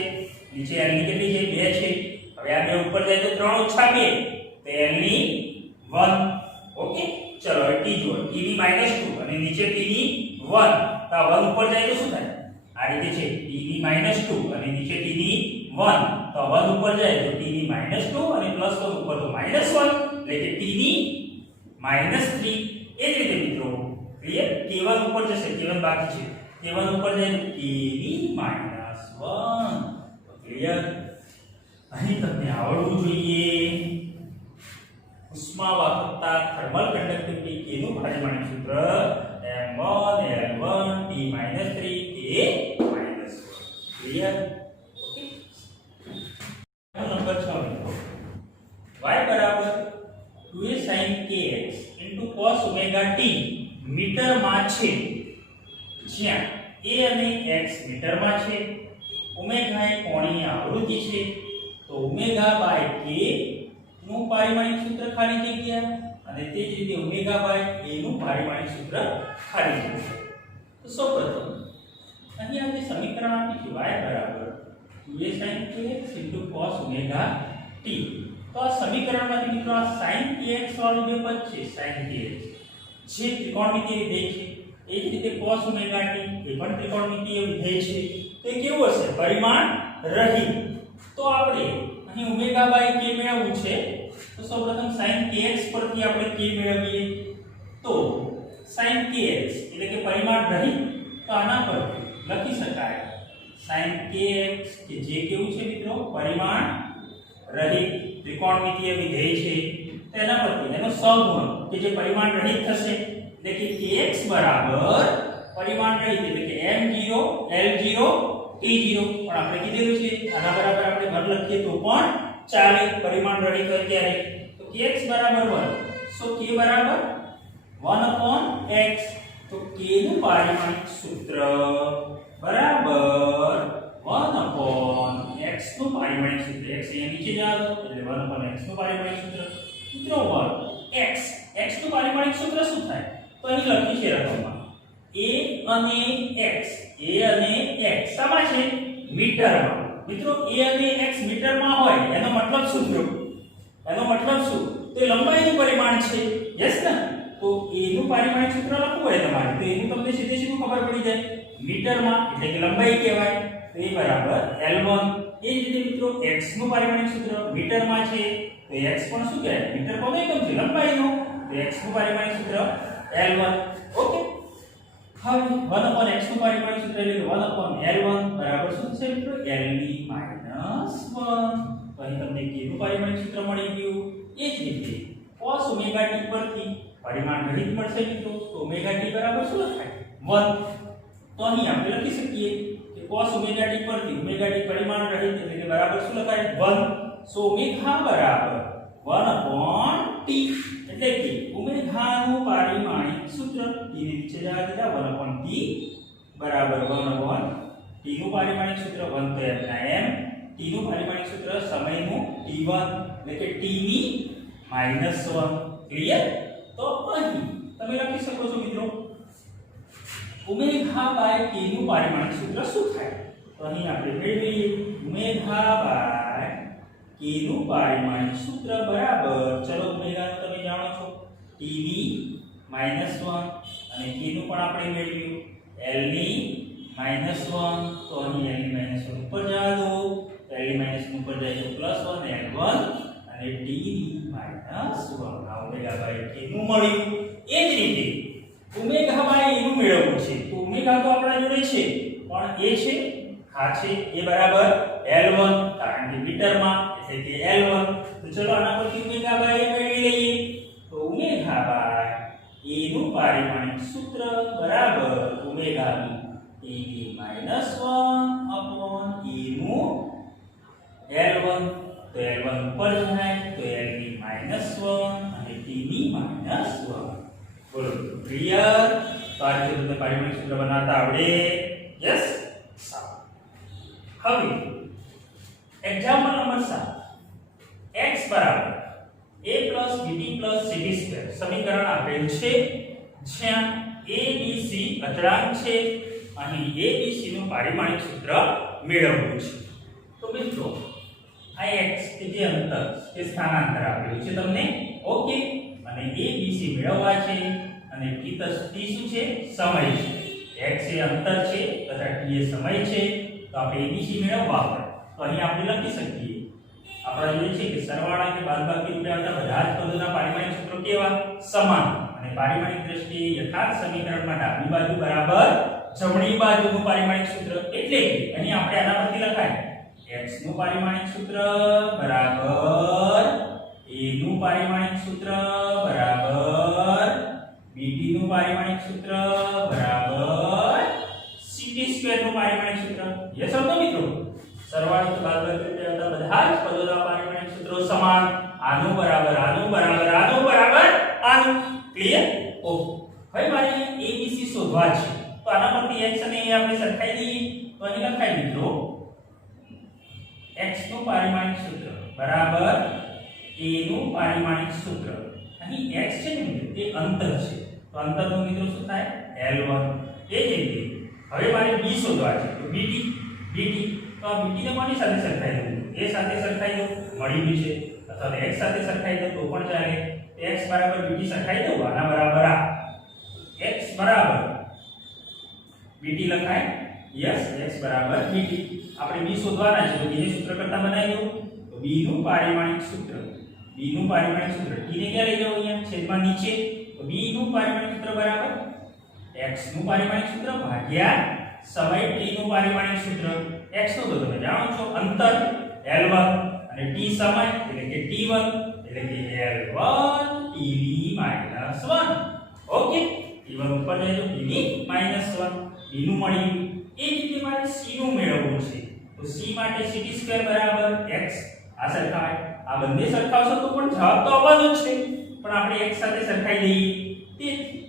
નીચે L ની કેટલી છે 2 છે હવે આ 2 ઉપર જાય તો 3 ઓછા 2 તો L ની 1 ઓકે ચલો T જો T ની -2 અને નીચે T ની 1 તો આ 1 ઉપર જાય તો શું થાય આ રીતે છે T ની -2 અને નીચે T ની 1 તો 1 ઉપર જાય તો T ની -2 અને +1 ઉપર તો -1 એટલે કે T ની -3 એ જ રીતે મિત્રો ક્લિયર K1 ઉપર જશે K1 બાકી છે k1 ઉપર જાય તો kની -1 ક્લિયર અહીં તમને આવડવું જોઈએ ઉષ્મા વાહકતા થર્મલ કંડક્ટિવિટી k નું પારિમાણિક સૂત્ર m1 l1 t - 3 k - 1 clear number 6 y બરાબર 2a sin kx cos omega t મીટરમાં છે જ્યાં a અને x મીટરમાં છે ઓમેગા એ કોણીય આવૃત્તિ છે તો ઓમેગા બાય k નું પારિમાણિક સૂત્ર ખાલી જગ્યા અને તે જ રીતે ઓમેગા બાય a નું પારિમાણિક સૂત્ર ખાલી જગ્યા તો સૌપ્રથમ અહીં આપણે સમીકરણ આપ્યું છે y બરાબર 2a sin kx cos omega t તો આ સમીકરણમાંથી મિત્રો આ sin kx વાળું જે પદ છે sin kx જે ત્રિકોણમિતિય વિધેય છે એ જ રીતે cos ઓમેગા t એ પણ ત્રિકોણમિતિય વિધેય છે તો એ કેવું હશે પરિમાણ રહિત તો આપણે અહીં ઓમેગા બાય k મેળવવું છે તો સૌપ્રથમ sin kx પરથી આપણે k મેળવીએ તો sin kx એટલે કે પરિમાણ રહિત તો આના પરથી લખી શકાય sin kx કે જે કેવું છે મિત્રો પરિમાણ રહિત ત્રિકોણમિતિય વિધેય છે તેના પરથી એનો સહગુણક કે જે પરિમાણ રહિત થશે એટલે કે kx બરાબર પરિમાણ રહિત એટલે કે m0 l0 t0 પણ આપણે કીધેલું છે આના બરાબર આપણે ઘર લખીએ તો પણ ચાલે પરિમાણ રહિત હોય ત્યારે તો kx બરાબર 1 સો k બરાબર 1/x તો k નું પારિમાણિક સૂત્ર બરાબર 1/x નું પારિમાણિક સૂત્ર x અહીંયા નીચે જાઓ એટલે 1/x નું પારિમાણિક સૂત્ર મિત્રો 1 x નું પારિમાણિક સૂત્ર શું થાય તો અહીં લખ્યું છે રકમમાં a અને x સામા છે મીટરમાં મિત્રો a અને x મીટરમાં હોય એનો મતલબ શું થયો એનો મતલબ શું તો એ લંબાઈનું પરિમાણ છે યસ ને તો a નું પારિમાણિક સૂત્ર લખવું હોય તમારે તો એનું તમને સીધે સીધું ખબર પડી જાય મીટરમાં એટલે કે લંબાઈ કહેવાય તો એ બરાબર l1 એ જ રીતે મિત્રો x નું પારિમાણિક સૂત્ર મીટરમાં છે તો x પણ શું કહેવાય મીટર કોનો એકમ છે લંબાઈનો તો x નું પારિમાણિક સૂત્ર l1 ઓકે હવે 1/x નું પારિમાણિક સૂત્ર એટલે 1/l1 બરાબર શું છે મિત્રો l ની -1 તો અહીં તમને k નું પારિમાણિક સૂત્ર મળી ગયું એ જ રીતે cos ઓમેગા t પરથી પરિમાણ રહિત મળશે મિત્રો તો ઓમેગા t બરાબર શું લખાય 1 તો અહીં આપણે લખી શકીએ કે cos ઓમેગા t પરથી ઓમેગા t પરિમાણ રહિત એટલે કે બરાબર શું લખાય 1 સો ઓમેગા બરાબર 1/t એટલે કે ઓમેગા નું પારિમાણિક સૂત્ર t ની નીચે જવા દીધા 1/t બરાબર 1/t નું પારિમાણિક સૂત્ર 1 તો m ના m t નું પારિમાણિક સૂત્ર સમયનું t1 એટલે કે t ની -1 ક્લિયર તો અહીં તમે લખી શકો છો મિત્રો ઓમેગા બાય k નું પારિમાણિક સૂત્ર શું થાય તો અહીં આપણે મેળવીએ ઓમેગા બાય k નું પારિમાણિક સૂત્ર બરાબર ચલો ઓમેગા નું તમે જાણો છો t ની -1 અને k નું પણ આપણે મેળવ્યું l ની -1 તો અહીં l ની -1 ઉપર જવા દો l ની -1 ઉપર જાય તો +1 l1 અને t ની -1 આ ઓમેગા બાય k નું મળ્યું એ જ રીતે ઓમેગા બાય a નું મેળવવું છે તો ઓમેગા તો આપણા જોડે છે પણ a છે હા છે એ બરાબર l1 કારણ કે મીટરમાં એટલે કે l1 તો ચલો આના પરથી ઓમેગા બાય a મેળવી લઈએ તો ઓમેગા બાય a નું પારિમાણિક સૂત્ર બરાબર ઓમેગા નું t ની -1 અપોન a નું l1 તો l1 ઉપર જાય તો l ની -1 અને t ની -1 બોલો ક્લિયર તો આ રીતે તમને પારિમાણિક સૂત્ર બનાવતા આવડે યસ હવે એક્ઝામ્પલ નંબર 7 x બરાબર a bt cd2 સમીકરણ આપેલ છે જ્યાં a b c અચળાંક છે અહીં a b c નું પારિમાણિક સૂત્ર મેળવવું છે તો મિત્રો આ x કે જે અંતર કે સ્થાનાંતર આપેલું છે તમને ઓકે અને a b c મેળવવા છે અને t શું છે સમય છે x એ અંતર છે તથા t એ સમય છે તો આપણે a b c મેળવવા પડે તો અહીં આપણે લખી શકીએ આપણે જોઈએ છે કે સરવાળા કે બાદબાકી રૂપે આવતા બધા જ પદોના પારિમાણિક સૂત્રો કેવા સમાન અને પારિમાણિક દ્રષ્ટિએ યથાર્થ સમીકરણમાં ડાબી બાજુ બરાબર જમણી બાજુનું પારિમાણિક સૂત્ર એટલે કે અહીં આપણે આના પરથી લખાય x નું પારિમાણિક સૂત્ર બરાબર a નું પારિમાણિક સૂત્ર બરાબર bt નું પારિમાણિક સૂત્ર બરાબર ct² નું પારિમાણિક સૂત્ર. યસ ઓર નો મિત્રો? સરવાળો તો બાદબાકી કરતા બધા જ પદોના પારિમાણિક સૂત્રો સમાન. આનું બરાબર આનું બરાબર આનું બરાબર આનું. ક્લિયર? ઓકે. હવે મારે abc શોધવા છે તો આના પરથી x અને a આપણે સરખાઈ દઈએ તો અહીં લખાય મિત્રો x નું પારિમાણિક સૂત્ર બરાબર a નું પારિમાણિક સૂત્ર. અહીં x છે ને મિત્રો એ અંતર છે તો અંતરનું મિત્રો શું થાય L1. એ જ રીતે હવે મારે b શોધવા છે તો bt તો આ bt ને કોની સાથે સરખાઈ દઉં? a સાથે સરખાઈ દઉં મળી ગયું છે, અથવા તો x સાથે સરખાઈ દઉં તો પણ ચાલે. x બરાબર bt સરખાઈ દઉં આના બરાબર આ x બરાબર bt લખાય. યસ x બરાબર bt. આપણે b શોધવાના છે તો b ને સૂત્ર કરતા બનાવી દો તો b નું પારિમાણિક સૂત્ર t ને ક્યાં લઈ જાવ અહીંયા છેદમાં નીચે તો b નું પારિમાણિક સૂત્ર બરાબર x નું પારિમાણિક સૂત્ર ભાગ્યા સમય t નું પારિમાણિક સૂત્ર. x નું તો તમે જાણો છો અંતર L1 અને t સમય એટલે કે t1 એટલે કે L1 t ની -1. ઓકે t1 ઉપર જાય તો t ની -1 b નું મળ્યું. એ જ રીતે મારે c નું મેળવવું છે તો c માટે ct² બરાબર x. આ સરખાય આ બંને સરખાવશો તો પણ જવાબ તો આવવાનો જ છે પણ આપણે x સાથે સરખાઈ દઈએ. તેથી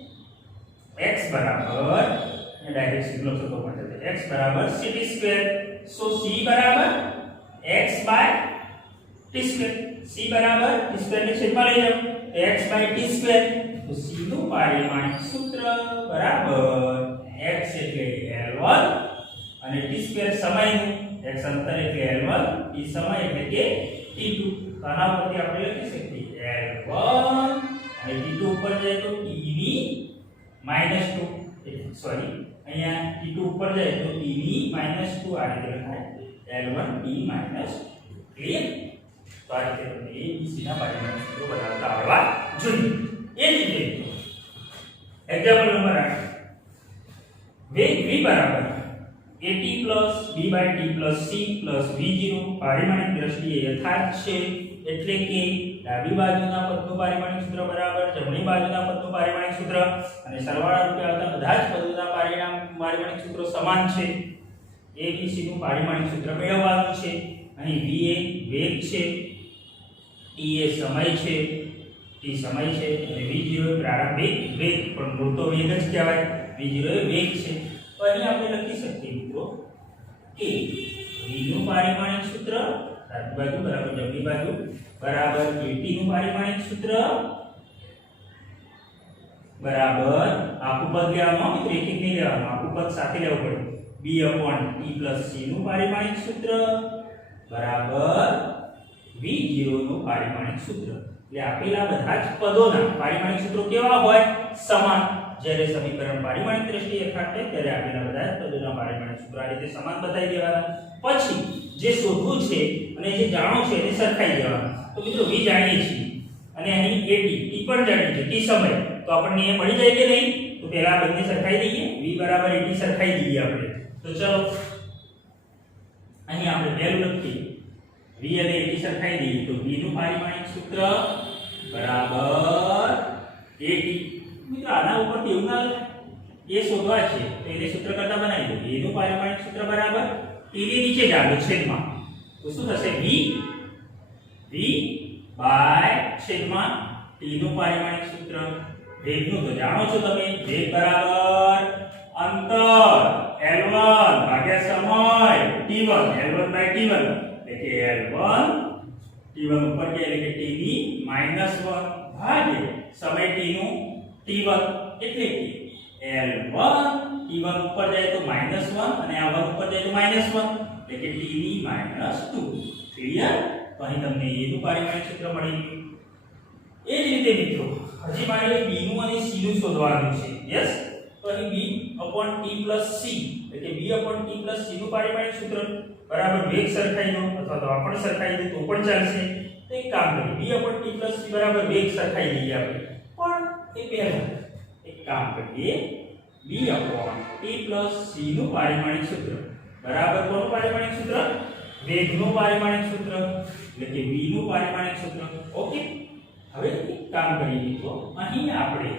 x બરાબર ડાયરેક્ટ સિમ્પલ લખો તો પણ થશે x બરાબર ct². સો c બરાબર x બાય t². c બરાબર t² ને છેદમાં લઈ જાવ તો x બાય t². તો c નું પારિમાણિક સૂત્ર બરાબર x એટલે L1 અને t² સમયનું x અંતર એટલે L1 t સમય એટલે કે t2. તો આના પરથી આપણે લખી શકીએ L1 અને t2 ઉપર જાય તો t ની -2 સોરી અહીંયા t2 ઉપર જાય તો t ની -2 આ રીતે લખાય L1 t -2. ક્લિયર? તો આ રીતે તમને abc ના પારિમાણિક સૂત્રો બનાવતા આવડવા જોઈએ. એ જ રીતે એક્ઝામ્પલ નંબર 8 વેગ v બરાબર at plus b by t plus c plus v0 પારિમાણિક દ્રષ્ટિએ યથાર્થ છે એટલે કે ડાબી બાજુના પદનું પારિમાણિક સૂત્ર બરાબર જમણી બાજુના પદનું પારિમાણિક સૂત્ર અને સરવાળા રૂપે આવતા બધા જ પદોના પારિમાણિક સૂત્રો સમાન છે. abc નું પારિમાણિક સૂત્ર મેળવવાનું છે. અહીં v એ વેગ છે, t એ સમય છે, t સમય છે અને v0 એ પ્રારંભિક વેગ પણ મૂળ તો વેગ જ કહેવાય. v0 એ વેગ છે. તો અહીં આપણે લખી શકીએ મિત્રો કે v નું પારિમાણિક સૂત્ર ડાબી બાજુ બરાબર જમણી બાજુ બરાબર at નું પારિમાણિક સૂત્ર બરાબર આખું પદ લેવાનું મિત્રો એક એક નહીં લેવાનું આખું પદ સાથે લેવું પડે b upon t plus c નું પારિમાણિક સૂત્ર બરાબર v0 નું પારિમાણિક સૂત્ર. એટલે આપેલા બધા જ પદોના પારિમાણિક સૂત્રો કેવા હોય? સમાન. જ્યારે સમીકરણ પારિમાણિક દ્રષ્ટિએ યથાર્થ થાય ત્યારે આપેલા બધા જ પદોના પારિમાણિક સૂત્રો આ રીતે સમાન બતાવી દેવાના. પછી જે શોધવું છે અને જે જાણો છે એને સરખાઈ દેવાના. તો મિત્રો v જાણીએ છીએ અને અહીં at t પણ જાણીએ છીએ t સમય તો આપણને એ મળી જાય કે નહીં? તો પહેલા બંને સરખાઈ દઈએ v બરાબર at સરખાઈ દઈએ આપણે. તો ચલો અહીં આપણે પહેલું લખીએ v અને at સરખાઈ દઈએ તો v નું પારિમાણિક સૂત્ર બરાબર at. મિત્રો આના ઉપરથી એવું ના એ શોધવા છે તો એને સૂત્ર કરતા બનાવી દો. a નું પારિમાણિક સૂત્ર બરાબર t ની નીચે જ આવે છેદમાં તો શું થશે v બાય છેદમાં t નું પારિમાણિક સૂત્ર. વેગનું તો જાણો છો તમે વેગ બરાબર અંતર L1 ભાગ્યા સમય t1 L1 બાય t1 એટલે કે L1 t1 ઉપર કે એટલે કે t ની -1 ભાગ્યા સમય t નું t1 એટલે કે L1 t1 ઉપર જાય તો -1 અને આ 1 ઉપર જાય તો -1 એટલે કે t ની -2. ક્લિયર? તો અહીં તમને a નું પારિમાણિક સૂત્ર મળી ગયું. એ જ રીતે મિત્રો હજી મારે b નું અને c નું શોધવાનું છે. યસ? તો અહીં b upon t plus c એટલે કે b upon t plus c નું પારિમાણિક સૂત્ર બરાબર વેગ સરખાઈ દો અથવા તો આપણે સરખાઈ દે તો પણ ચાલશે. તો એક કામ કરીએ b upon t plus c બરાબર વેગ સરખાઈ દઈએ આપણે. પણ એ પહેલા એક કામ કરીએ b upon t plus c નું પારિમાણિક સૂત્ર બરાબર કોનું પારિમાણિક સૂત્ર વેગનું પારિમાણિક સૂત્ર એટલે કે v નું પારિમાણિક સૂત્ર ઓકે હવે એક કામ કરીએ મિત્રો અહીં આપણે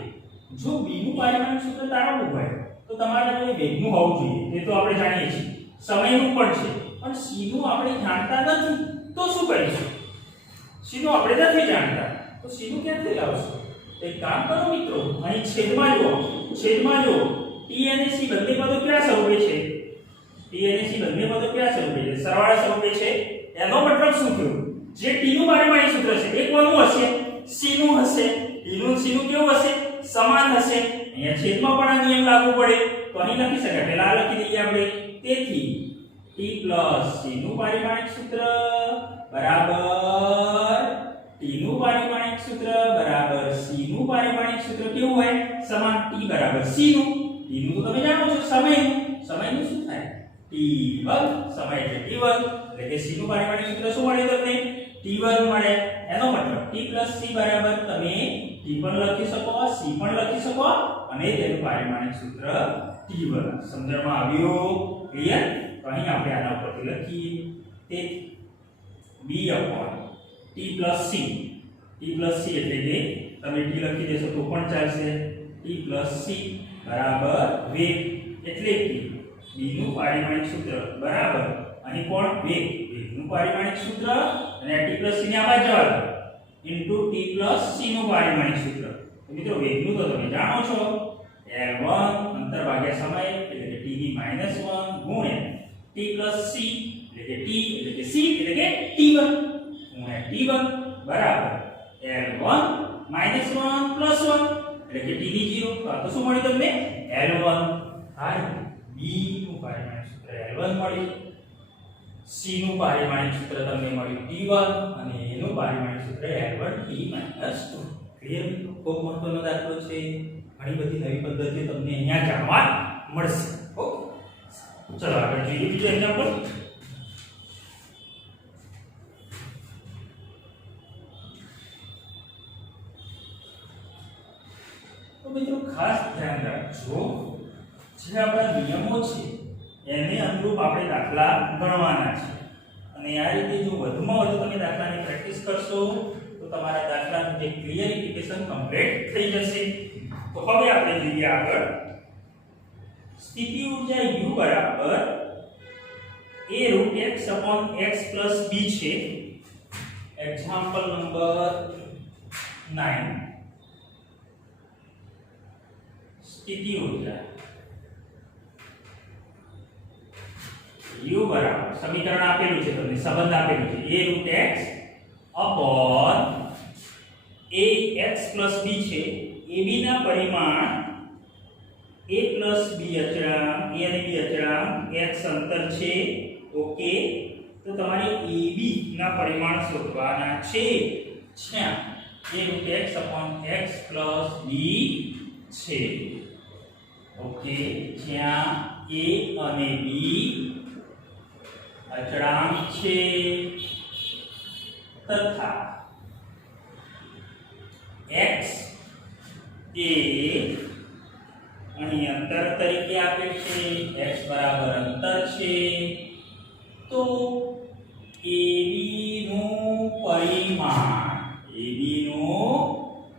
જો v નું પારિમાણિક સૂત્ર તારવવું હોય તો તમારે જોડે વેગનું હોવું જોઈએ એ તો આપણે જાણીએ છીએ સમયનું પણ છે પણ c નું આપણે જાણતા નથી તો શું કરીશું c નું આપણે નથી જાણતા તો c નું ક્યાંથી લાવશું એક કામ કરો મિત્રો અહીં છેદમાં જો t અને c બંને પદો કયા સ્વરૂપે છે t અને c બંને પદો કયા સ્વરૂપે છે સરવાળા સ્વરૂપે છે એનો મતલબ શું થયો જે t નું પારિમાણિક સૂત્ર છે એ કોનું હશે c નું હશે t નું c નું કેવું હશે સમાન હશે અહીંયા છેદમાં પણ આ નિયમ લાગુ પડે તો અહીં લખી શકાય પહેલા આ લખી દઈએ આપણે તેથી t c નું પારિમાણિક સૂત્ર બરાબર t નું પારિમાણિક સૂત્ર બરાબર c નું પારિમાણિક સૂત્ર કેવું હોય સમાન t બરાબર c નું t નું તો તમે જાણો છો સમયનું શું થાય t1 સમય એટલે t1 એટલે કે c નું પારિમાણિક સૂત્ર શું મળે તમને t1 મળે એનો મતલબ t c બરાબર તમે t પણ લખી શકો c પણ લખી શકો અને તેનું પારિમાણિક સૂત્ર t1 સમજણમાં આવ્યું ક્લિયર તો અહીં આપણે આના ઉપરથી લખીએ તેથી b upon t c એટલે કે તમે t લખી દેશો તો પણ ચાલશે t c બરાબર વેગ એટલે કે b નું પારિમાણિક સૂત્ર બરાબર અહીં કોણ વેગનું પારિમાણિક સૂત્ર અને t c ને આવા જવા દો ઇન્ટુ t c નું પારિમાણિક સૂત્ર તો મિત્રો વેગનું તો તમે જાણો છો l1 અંતર ભાગ્યા સમય એટલે કે t ની -1 ગુણ્યા t c એટલે કે t એટલે કે c એટલે કે t1 ગુણ્યા t1 બરાબર l1 -1 + 1 એટલે કે t ની 0 તો આ તો શું મળ્યું તમને l1 આ b નું પારિમાણિક સૂત્ર l1 મળ્યું c નું પારિમાણિક સૂત્ર તમને મળ્યું t1 અને a નું પારિમાણિક સૂત્ર l1 t - 2 ક્લિયર ખૂબ મહત્વનો દાખલો છે ઘણી બધી નવી પદ્ધતિઓ તમને અહીંયા જાણવા મળશે ઓકે ચલો આગળ જોઈએ બીજો એક્ઝામ્પલ તો મિત્રો ખાસ ધ્યાન રાખજો જે આપણા નિયમો છે એને અનુરૂપ આપણે દાખલા ગણવાના છે અને આ રીતે જો વધુમાં વધુ તમે દાખલાની પ્રેક્ટિસ કરશો તો તમારા દાખલાનું જે ક્લિયરિફિકેશન કમ્પ્લીટ થઈ જશે તો હવે આપણે જોઈએ આગળ સ્થિતિ ઊર્જા u બરાબર a√x/x + b છે એક્ઝામ્પલ નંબર 9 સ્થિતિ ઊર્જા u બરાબર સમીકરણ આપેલું છે તમને સંબંધ આપેલું છે a√x/ax + b છે ab ના પરિમાણ a + b અચળાંક a અને b અચળાંક x અંતર છે ઓકે તો તમારે ab ના પરિમાણ શોધવાના છે જ્યાં a√x/x + b છે ઓકે જ્યાં a અને b અચળાંક છે તથા x એ અહીં અંતર તરીકે આપેલ છે x બરાબર અંતર છે તો AB નું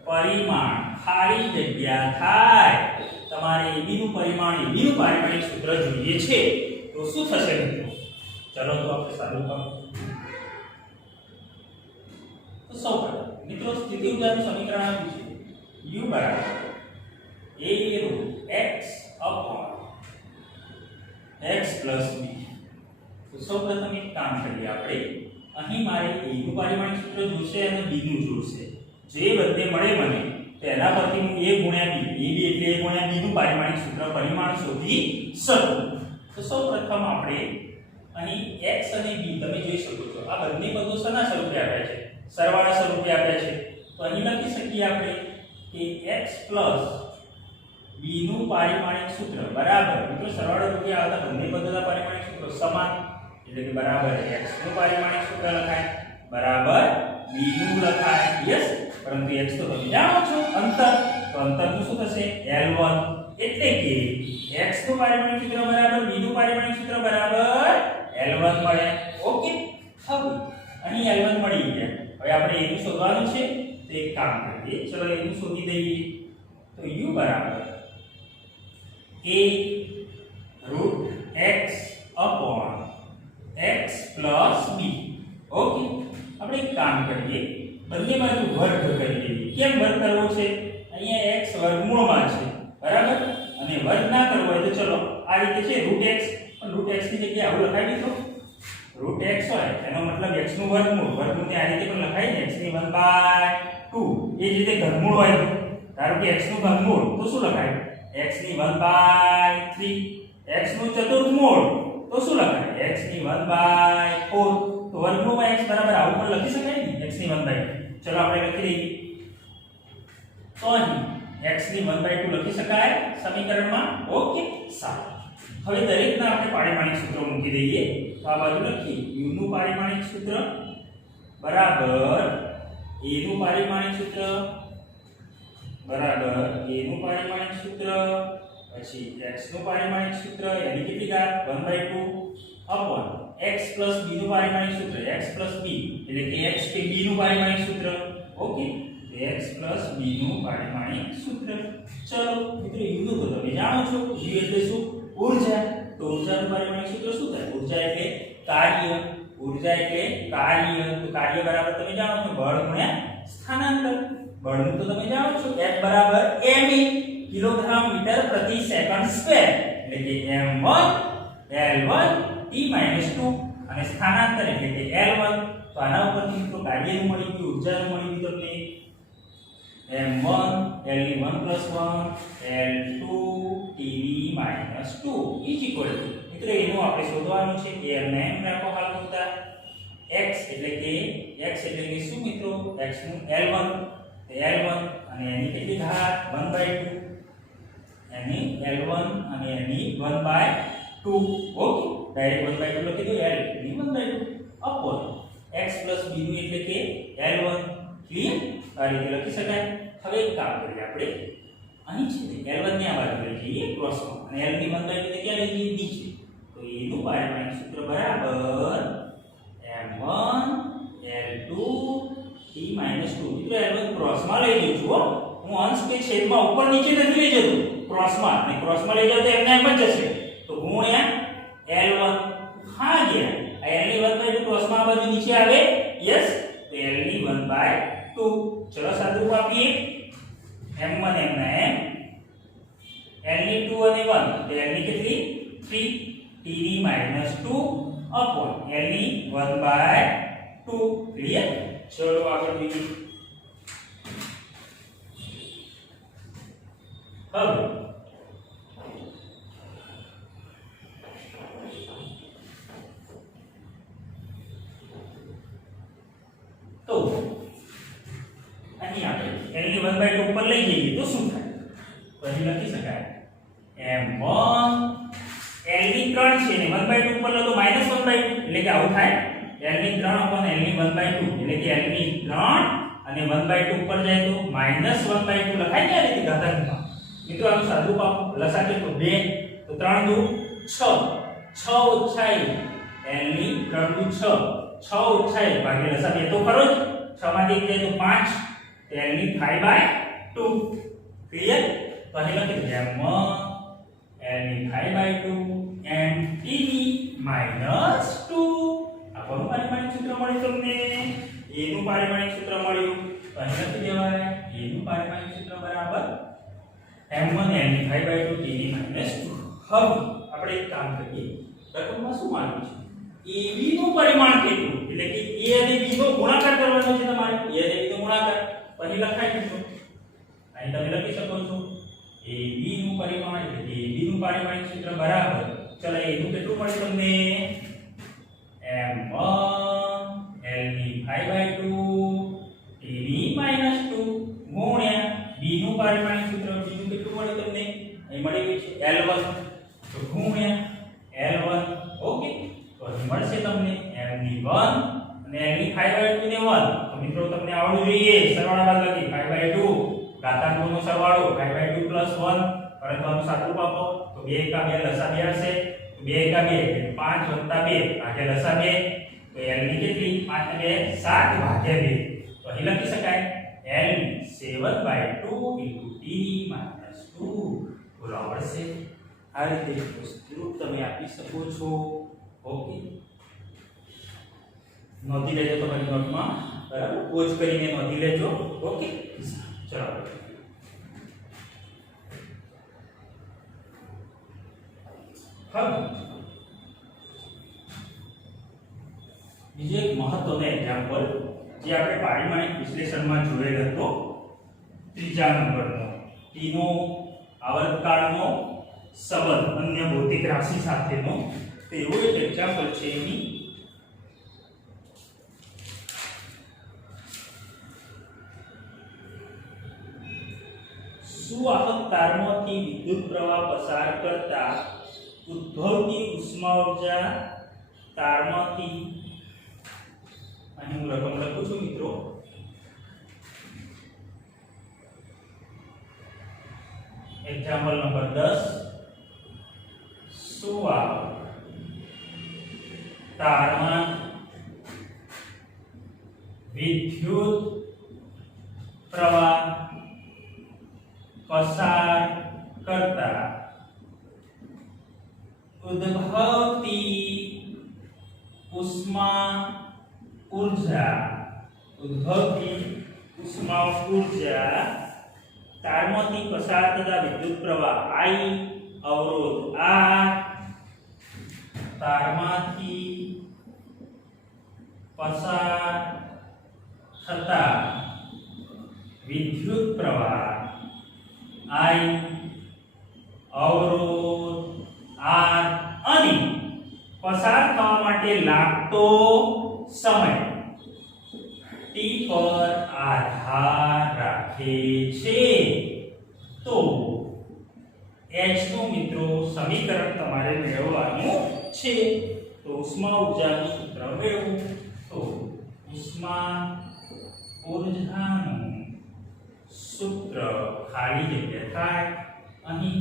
પરિમાણ ખાલી જગ્યા થાય તમારે AB નું પરિમાણ AB નું પારિમાણિક સૂત્ર જોઈએ છે તો શું થશે મિત્રો ચલો તો આપણે ચાલુ કરો તો સૌપ્રથમ મિત્રો સ્થિતિ ઊર્જાનું સમીકરણ આપ્યું છે u બરાબર a√x/x + b તો સૌપ્રથમ એક કામ કરીએ આપણે અહીં મારે a નું પારિમાણિક સૂત્ર જોઈશે અને b નું જોઈશે જે બંને મળે મને તો એના પરથી હું a ગુણ્યા b એટલે a ગુણ્યા b નું પારિમાણિક સૂત્ર પરિમાણ શોધી શકું તો સૌપ્રથમ આપણે અહીં x અને b તમે જોઈ શકો છો આ બંને પદો શેના સ્વરૂપે આપ્યા છે સરવાળા સ્વરૂપે આપ્યા છે તો અહીં લખી શકીએ આપણે કે x + b નું પારિમાણિક સૂત્ર બરાબર મિત્રો સરવાળા રૂપે આવતા બંને પદોના પારિમાણિક સૂત્રો સમાન એટલે કે બરાબર x નું પારિમાણિક સૂત્ર લખાય બરાબર b નું લખાય યસ પરંતુ x તો તમે જાણો છો અંતર તો અંતરનું શું થશે l1 એટલે કે x નું પારિમાણિક સૂત્ર બરાબર b નું પારિમાણિક સૂત્ર બરાબર L1 મળે. ઓકે, હવે અહીં L1 મળી ગયા. હવે આપણે a નું શોધવાનું છે, તો એક કામ કરીએ, ચલો a નું શોધી દઈએ. તો u બરાબર a root x upon x plus b. Okay, આપણે એક કામ કરીએ, બંને બાજુ વર્ગ કરી દઈએ. કેમ વર્ગ કરવો છે? અહીંયા x વર્ગમૂળમાં છે, બરાબર, અને વર્ગ ના કરવો હોય તો ચલો આ રીતે છે √x, પણ √x ની જગ્યાએ આવું લખાઈ દીધો. √x હોય એનો મતલબ x નું વર્ગમૂળ, વર્ગમૂળને આ રીતે પણ લખાય ને, x ની 1/2. એ જ રીતે ઘનમૂળ હોય તો ધારો કે x નું ઘનમૂળ તો શું લખાય? x ની 1/3. x નું ચતુર્થમૂળ તો શું લખાય? x ની 1/4. તો વર્ગમૂળમાં x બરાબર આવું પણ લખી શકાય ને, x ની 1/2. ચલો આપણે લખી દઈએ. તો અહીં x ની 1/2 લખી શકાય સમીકરણમાં. ઓકે, સારું. હવે દરેકના આપણે પારિમાણિક સૂત્રો મૂકી દઈએ. તો આ બાજુ લખીએ u નું પારિમાણિક સૂત્ર બરાબર a નું પારિમાણિક સૂત્ર બરાબર a નું પારિમાણિક સૂત્ર, પછી x નું પારિમાણિક સૂત્ર એની કેટલી ઘાત 1/2 અપોન x plus b નું પારિમાણિક સૂત્ર x plus b, એટલે કે x કે b નું પારિમાણિક સૂત્ર. ઓકે, x plus b નું પારિમાણિક સૂત્ર. ચલો મિત્રો, u નું તો તમે જાણો છો, u એટલે શું? ઊર્જા. તો ઊર્જાનું પારિમાણિક સૂત્ર શું થાય? ઊર્જા એટલે કાર્ય. ઊર્જા એટલે કાર્ય. તો કાર્ય બરાબર તમે જાણો છો બળ ગુણ્યા સ્થાનાંતર. બળનું તો તમે જાણો છો F બરાબર ma કિલોગ્રામ મીટર પ્રતિ સેકન્ડ સ્ક્વેર, એટલે કે m1 L1 t-2, અને સ્થાનાંતર એટલે કે L1. તો આના ઉપરથી મિત્રો કાર્યનું મળી ગયું, ઊર્જાનું મળી ગયું તમને. m1 L1 + 1 L2 t-2 is equal to, મિત્રો એનું આપણે શોધવાનું છે કે એમને એમ રાખો હાલ પૂરતા. x એટલે કે શું મિત્રો? x નું L1, L1 અને એની કેટલી ઘાત 1/2, એની L1 અને એની 1/2. ઓકે, ડાયરેક્ટ 1/2 લખી દો, L ની 1/2 અપોન x plus b નું એટલે કે L1. ક્લિયર? આ રીતે લખી શકાય. હવે એક કામ કરીએ, આપણે અહીં છે L1 ને આ બાજુ લઈ જઈએ ક્રોસમાં, અને L ની 1/2 ને ક્યાં લઈ જઈએ? નીચે. તો a નું પારિમાણિક સૂત્ર બરાબર m1 L2 t-2. મિત્રો L1 ક્રોસમાં લઈ જઉં છું, હું અંશ કે છેદમાં ઉપર નીચે નથી લઈ જતો, ક્રોસમાં. અને ક્રોસમાં લઈ જાવ તો એમને એમ જ જશે. તો ગુણ્યા L1 હા ગયા. આ L ની 1/2 ક્રોસમાં આ બાજુ નીચે આવે. યસ, તો L ની 1/2. ચલો સાદુરૂપ આપીએ. m1 એમના એમ, L ની 2 અને 1, તો L ની કેટલી 3 t-2 અપોન L ની 1/2. ક્લિયર? ચલો આગળ જોઈએ. હવે તો અહીં આપણે L ની 1/2 ઉપર લઈ જઈએ તો શું થાય? પછી લખી શકાય m1 L ની 3 છે ને 1/2 ઉપર લો તો -1/2, એટલે કે આવું થાય. L ની 3 upon L ની 1/2, એટલે કે L ની 3 અને 1/2 ઉપર જાય તો -1/2 લખાય ને આ રીતે ઘાતાંકમાં. મિત્રો આનું સાદુરૂપ આપો. લસા કેટલો? 2. તો 3 દુ 6. 6 ઓછા 1, L ની 3 દુ 6. 6 ઓછા 1 ભાગ્યા લસા 2 તો ખરો જ. 6 માંથી 1 જાય તો 5, તો L ની 5/2. ક્લિયર? તો અહીં લખી દઈએ m1 L ની 5/2 and t ની -2. આ કોનું પારિમાણિક સૂત્ર મળ્યું તમને? a નું પારિમાણિક સૂત્ર મળ્યું. તો અહીં લખી દેવાય a નું પારિમાણિક સૂત્ર બરાબર m1 L ની 5/2 t ની -2. હવે આપણે એક કામ કરીએ, પ્રથમમાં શું માનવું છે? ab નું પરિમાણ કેટલું? એટલે કે a અને b નો ગુણાકાર કરવાનો છે તમારે. a અને b નો ગુણાકાર પછી લખાઈ દીધો. અહીં તમે લખી શકો છો ab નું પરિમાણ એટલે કે ab નું પારિમાણિક સૂત્ર બરાબર, ચલો a નું કેટલું મળે તમને? m1 L ની 5/2 t ની -2 ગુણ્યા b નું પારિમાણિક સૂત્ર, b નું કેટલું મળે તમને? અહીં મળી ગયું છે L1, તો ગુણ્યા L1. ઓકે, તો અહીં મળશે તમને m ની 1 અને L ની 5/2 ને 1. તો મિત્રો તમને આવડવું જોઈએ સરવાળા બાદબાકી 5/2 ઘાતાંકોનો સરવાળો 5/2 + 1 પરંતુ આનું સાદુરૂપ આપો તો 2 એકા 2 લસા 2 હશે. તો 2 એકા 2 એટલે 5 + 2 ભાગ્યા લસા 2. તો l ની કેટલી? 5 ને 2 7 ભાગ્યા 2. તો અહીં લખી શકાય l 7/2 * t - 2. બોલો આવડશે? આ રીતે સાદુરૂપ તમે આપી શકો છો. ઓકે, નોંધી લેજો તમારી નોટમાં. બરાબર, પોઝ કરીને નોંધી લેજો. ઓકે, ચલો હવે બીજો એક મહત્વનો એક્ઝામ્પલ જે આપણે પારિમાણિક વિશ્લેષણમાં જોયેલ હતો, ત્રીજા નંબરનો t નો આવર્તકાળનો સંબંધ અન્ય ભૌતિક રાશિ સાથેનો. તેવો એક એક્ઝામ્પલ છે એની. સુવાહક તારમાંથી વિદ્યુત પ્રવાહ પસાર કરતા ઉદ્ભવતી ઉષ્મા ઊર્જા તારમાંથી, અહીં હું રકમ લખું છું મિત્રો, એક્ઝામ્પલ નંબર 10. સુવાહક તારમાં વિદ્યુત પ્રવાહ પસાર કરતા ઉદ્ભવતી ઉષ્મા ઊર્જા તારમાંથી પસાર થતા વિદ્યુત પ્રવાહ I, અવરોધ R, તારમાંથી પસાર થતા વિદ્યુત પ્રવાહ I, અવરોધ R અને પસાર થવા માટે લાગતો સમય t પર આધાર રાખે છે. તો h નું મિત્રો સમીકરણ તમારે મેળવવાનું છે. તો ઉષ્મા ઊર્જાનું સૂત્ર મેળવવું. તો ઉષ્મા ઊર્જાનું સૂત્ર ખાલી જગ્યા થાય અહીં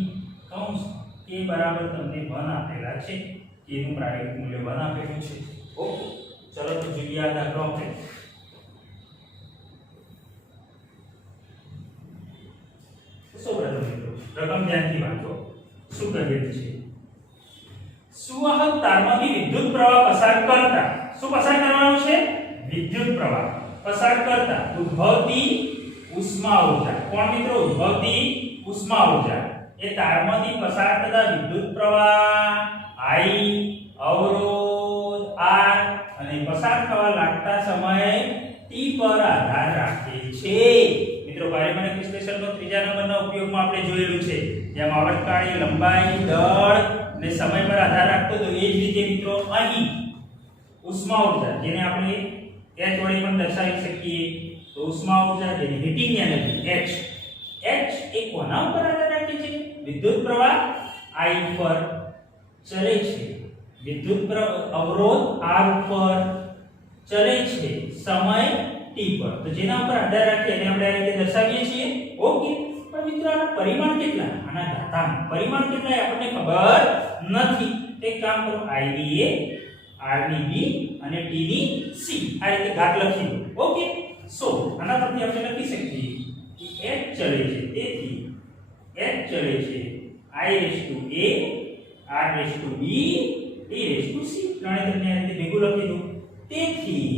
કૌંસ k બરાબર તમને 1 આપેલા છે. k નું પ્રાયોગિક મૂલ્ય 1 આપેલું છે. ઓકે, ચલો તો જોઈએ આ દાખલો આપણે. સૌપ્રથમ મિત્રો રકમ ધ્યાનથી વાંચો. શું કહેલું છે? સુવાહક તારમાંથી વિદ્યુત પ્રવાહ પસાર કરતા, શું પસાર કરવાનો છે? વિદ્યુત પ્રવાહ પસાર કરતા ઉદ્ભવતી ઉષ્મા ઊર્જા. કોણ મિત્રો? ઉદ્ભવતી ઉષ્મા ઊર્જા. એ તારમાંથી પસાર થતા વિદ્યુત પ્રવાહ I, અવરોધ R અને પસાર થવા લાગતા સમય t પર આધાર રાખે છે. મિત્રો પારિમાણિક વિશ્લેષણનો ત્રીજા નંબરના ઉપયોગમાં આપણે જોયેલું છે. જેમ આવર્તકાળની લંબાઈ, દળ અને સમય પર આધાર રાખતો તો એ જ રીતે મિત્રો અહીં ઉષ્મા ઊર્જા, જેને આપણે h વડે પણ દર્શાવી શકીએ. તો ઉષ્મા ઊર્જા જેની હીટિંગ એનર્જી h એ કોના ઉપર આધાર રાખે છે? વિદ્યુત પ્રવાહ I પર ચલે છે, વિદ્યુત અવરોધ R ઉપર ચલે છે, સમય t પર. તો જેના ઉપર આધાર રાખી એને આપણે આ રીતે દર્શાવીએ છીએ. ઓકે, પણ મિત્રો આના પરિમાણ કેટલા? આના ઘાતાંક પરિમાણ કેટલા એ આપણને ખબર નથી. એક કામ કરો, I ની a, R ની b અને t ની c આ રીતે ઘાત લખી દો. ઓકે, સો આના પરથી આપણે લખી શકીએ કે h ચલે છે, તેથી h ચલે છે I a, R b, t c. ત્રણે તમને આ રીતે ભેગું લખી દો. તેથી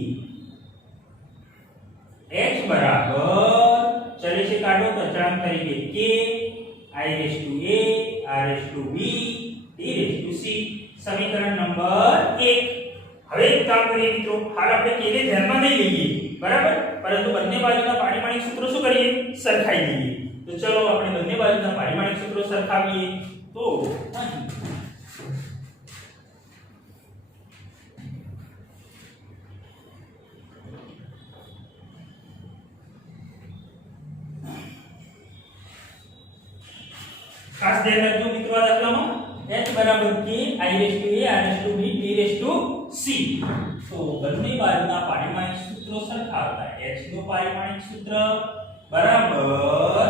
h બરાબર ચલે છે કાઢો તો અચળાંક તરીકે k, I a, R b, t c. સમીકરણ નંબર 1. હવે એક કામ કરીએ મિત્રો, હાલ આપણે k ને ધ્યાનમાં નહીં લઈએ, બરાબર, પરંતુ બંને બાજુના પારિમાણિક સૂત્રો શું કરીએ? સરખાઈ દઈએ. તો ચલો આપણે બંને બાજુના પારિમાણિક સૂત્રો સરખાવીએ. તો અહીં ખાસ ધ્યાન રાખજો મિત્રો આ દાખલામાં h બરાબર k, I a, R b, t c. તો બંને બાજુના પારિમાણિક સૂત્રો સરખાવતા h નું પારિમાણિક સૂત્ર બરાબર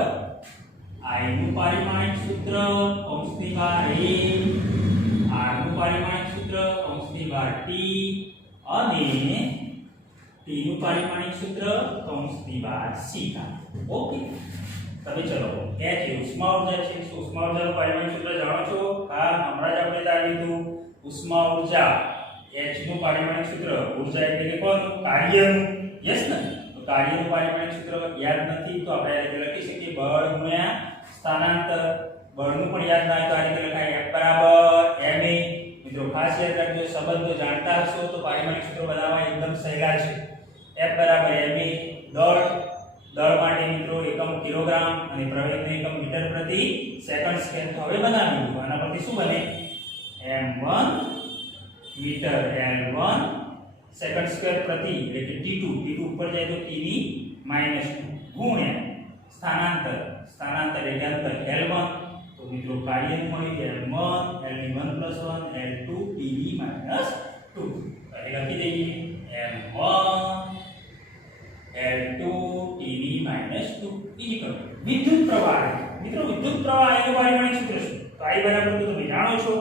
I નું પારિમાણિક સૂત્ર કૌંસની બહાર a, r નું પારિમાણિક સૂત્ર કૌંસની બહાર t અને t નું પારિમાણિક સૂત્ર કૌંસની બહાર c. ઓકે, તમે ચલો h એ ઉષ્મા ઊર્જા છે. શું ઉષ્મા ઊર્જાનું પારિમાણિક સૂત્ર જાણો છો? હા, હમણાં જ આપણે તારી લીધું. ઉષ્મા ઊર્જા h નું પારિમાણિક સૂત્ર, ઊર્જા એટલે કે કોનું? કાર્યનું. યસ ને? તો કાર્યનું પારિમાણિક સૂત્ર યાદ નથી તો આપણે આ રીતે લખી શકીએ બળ ગુણ્યા સ્થાનાંતર. બળનું પણ યાદ ના હોય તો આ રીતે લખાય F બરાબર ma. મિત્રો ખાસ યાદ રાખજો, સંબંધો જાણતા હશો તો પારિમાણિક સૂત્રો બનાવવા એકદમ સહેલા છે. F બરાબર ma. દળ માટે મિત્રો એકમ કિલોગ્રામ અને પ્રવેગનું એકમ મીટર પ્રતિ સેકન્ડ સ્ક્વેર. તો હવે બનાવી દો. આના પરથી શું બને? m1 metre l1 second square પ્રતિ એટલે કે t2 ઉપર જાય તો t ની -2 ગુણ્યા સ્થાનાંતર એટલે અંતર l1. તો મિત્રો કાર્યનું મળ્યું l1 l ની 1 + 1 l2 t ની -2. એટલે લખી દઈએ m1 l2 t ની -2 વિદ્યુત પ્રવાહ. મિત્રો વિદ્યુત પ્રવાહ એનું પારિમાણિક સૂત્ર શું? તો I બરાબર તો તમે જાણો છો,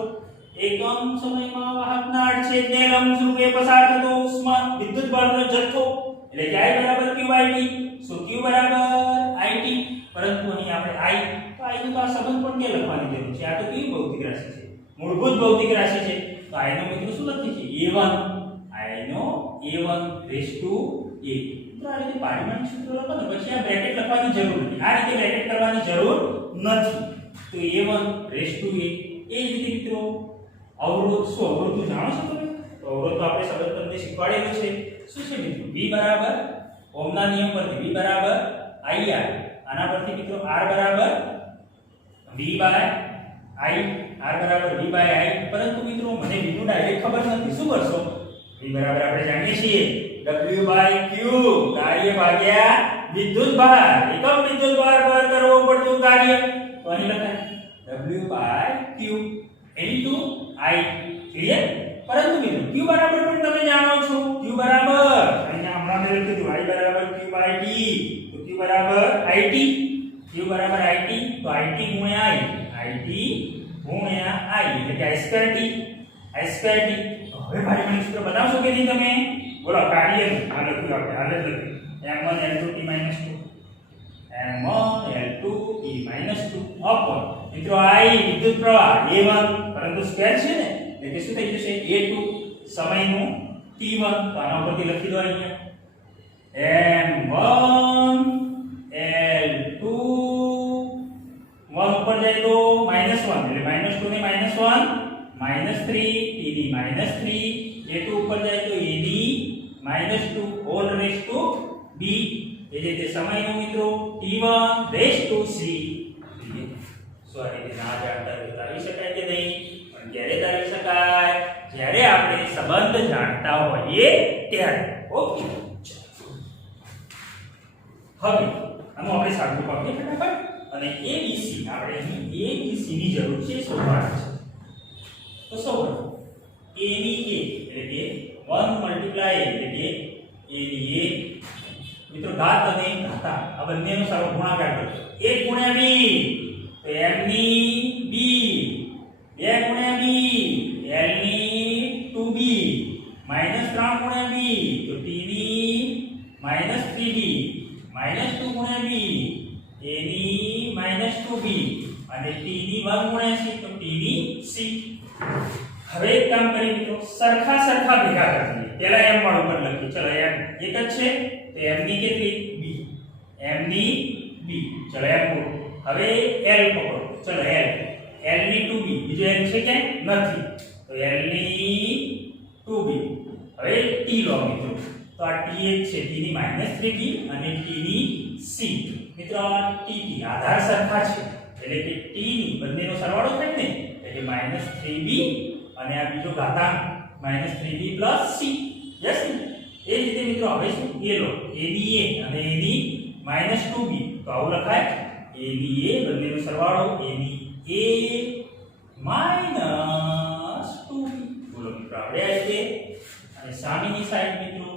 એકમ સમયમાં વાહકના અડછેદને લંબરૂપે પસાર થતો ઉષ્મા વિદ્યુત બળનો જથ્થો એટલે કે I બરાબર QIT. સો Q બરાબર IT. પરંતુ અહીં આપણે I તો I નું તો આ સંબંધ પણ કે લખવાની જરૂર છે. આ તો કેવી ભૌતિક રાશિ છે? મૂળભૂત ભૌતિક રાશિ છે. તો I નો મિત્રો શું લખીએ છીએ? A1. I નો A1 રેઝ ટુ A. તો આ રીતે પારિમાણિક સૂત્ર લખો ને પછી આ બ્રેકેટ લખવાની જરૂર નથી. આ રીતે બ્રેકેટ કરવાની જરૂર નથી. તો A1 રેઝ ટુ A. એ જ રીતે મિત્રો અવરોધ. શું અવરોધ જાણો છો તમે? તો અવરોધ તો આપણે સંબંધ તમને શીખવાડેલું છે. શું છે મિત્રો? V બરાબર ઓહમના નિયમ પરથી V બરાબર IR. આના પરથી મિત્રો R બરાબર V બાય I. R બરાબર V બાય I. પરંતુ મિત્રો મને V નું ડાયરેક્ટ ખબર નથી. શું કરશો? V બરાબર આપણે જાણીએ છીએ W બાય Q, કાર્ય ભાગ્યા વિદ્યુત ભાર. એકમ વિદ્યુત ભાર પર કરવું પડતું કાર્ય. તો અહીં લખાય W by Q into I. Clear? પરંતુ મિત્રો Q બરાબર પણ તમે જાણો છો. Q બરાબર અહીંયા હમણાં મેં લખ્યું હતું I બરાબર Q બાય T. તો Q બરાબર IT. Q બરાબર IT. તો IT ગુણ્યા I. IT ગુણ્યા I એટલે કે I2T. I2T. હવે પારિમાણિક સૂત્ર બનાવશો કે નહીં તમે? બોલો કાર્યનું આ લખ્યું આપણે હાલ જ લખ્યું m1 l2 t - 2. m1 l2 t - 2 upon મિત્રો I વિદ્યુત પ્રવાહ a1 પરંતુ સ્ક્વેર છે ને એટલે કે શું થઈ જશે? a2 સમયનું t1. તો આના ઉપરથી લખી દો અહીંયા m1 l2 1 ઉપર જાય તો -1 એટલે -2 ને -1 -3 t ની -3 a2 ઉપર જાય તો a ની -2 હોલ રેઝ ટુ b. એ જે તે સમયનો મિત્રો t1 રેઝ ટુ c. સો આ રીતે ના જાણતા હોય તો આવી શકાય કે નહીં? પણ ક્યારે તારી શકાય? જ્યારે આપણે સંબંધ જાણતા હોઈએ ત્યારે. ઓકે, હવે આનું આપણે સાદું પાડીએ ફટાફટ. અને abc આપણે અહીં abc ની જરૂર છે શોધવાની છે. તો સૌ પ્રથમ a ની a એટલે કે 1 × a એટલે કે a ની a. મિત્રો ઘાત અને ઘાતા આ બંનેનો સરળ ગુણાકાર કરો. 1 × b તો m ની b, 2 × b l ની 2b, -3 × b તો t ની -3b, -2 × b a ની -2b અને t ની 1 × c તો t ની c. હવે એક કામ કરી મિત્રો સરખા ભેગા કરી દઈએ. પહેલા m વાળું પર લખીએ. ચલો m એક જ છે તો m ની કેટલી? b. m ની b. ચલો m મૂકો. હવે l પકડો. ચલો l ની 2b. બીજો l છે કે નથી તો l ની 2b. હવે t લો મિત્રો. તો આ t એક છે t ની -3b અને t ની c. મિત્રો આ t આધાર સરખા છે એટલે કે t ની બંનેનો સરવાળો થાય ને એટલે -3b અને આ બીજો ઘાતાંક -3b + c. યસ ને? એ જ રીતે મિત્રો હવે શું? a law. a ની a અને a ની -2b. તો આવું લખાય a ની a બંનેનો સરવાળો a ની a -2b. બોલો મિત્રો આપણે આ રીતે. અને સામેની સાઈડ મિત્રો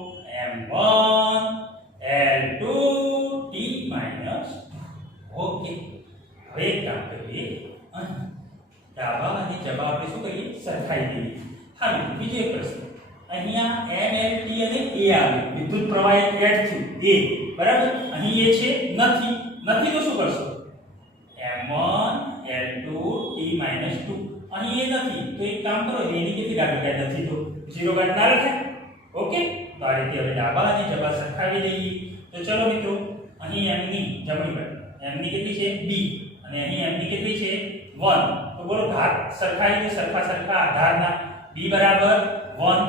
m1 l2 t - ઓકે. હવે ડાબા અને જબા આપણે શું કરીએ સરખાઈ દઈએ. હવે બીજો એક પ્રશ્ન. અહીંયા MLT અને A આવે વિદ્યુત પ્રવાહ એડ થયું A બરાબર. અહીં એ છે નથી તો શું કરશો M1 L2 T - 2. અહીં એ નથી તો એક કામ કરો એની કેટલી ગાડી કાઢ નથી તો 0 ગાડી ના લખે. ઓકે તો આ રીતે હવે ડાબા અને જબા સરખાવી દઈએ. તો ચલો મિત્રો અહીં m ની જમણી બાજુ m ની કેટલી છે b અને અહીં m ની કેટલી છે 1. તો બોલો ઘાત સરખાવીને સરખા આધારના b બરાબર 1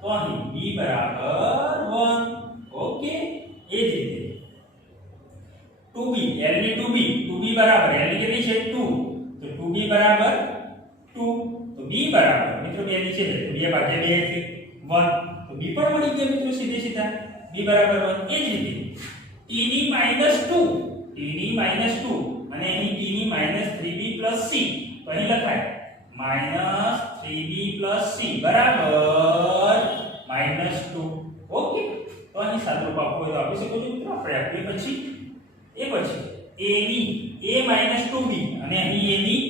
તો અહીં b બરાબર 1. ઓકે એ જ રીતે 2b l ની 2b બરાબર l ની કેટલી છે 2 તો 2b બરાબર 2 તો b બરાબર મિત્રો 2 ની છે તો 2 ભાગ્યા 2 છે 1 તો b પણ મળી ગયા મિત્રો સીધા b બરાબર 1. એ જ રીતે t ની -2 અને અહીં t ની -3b c તો અહીં લખાય -3b c બરાબર -2. ઓકે તો અહીં સાદું રૂપ આપવું હોય તો આપી શકો છો મિત્રો. આપણે આપીએ પછી a ની a -2b અને અહીં a ની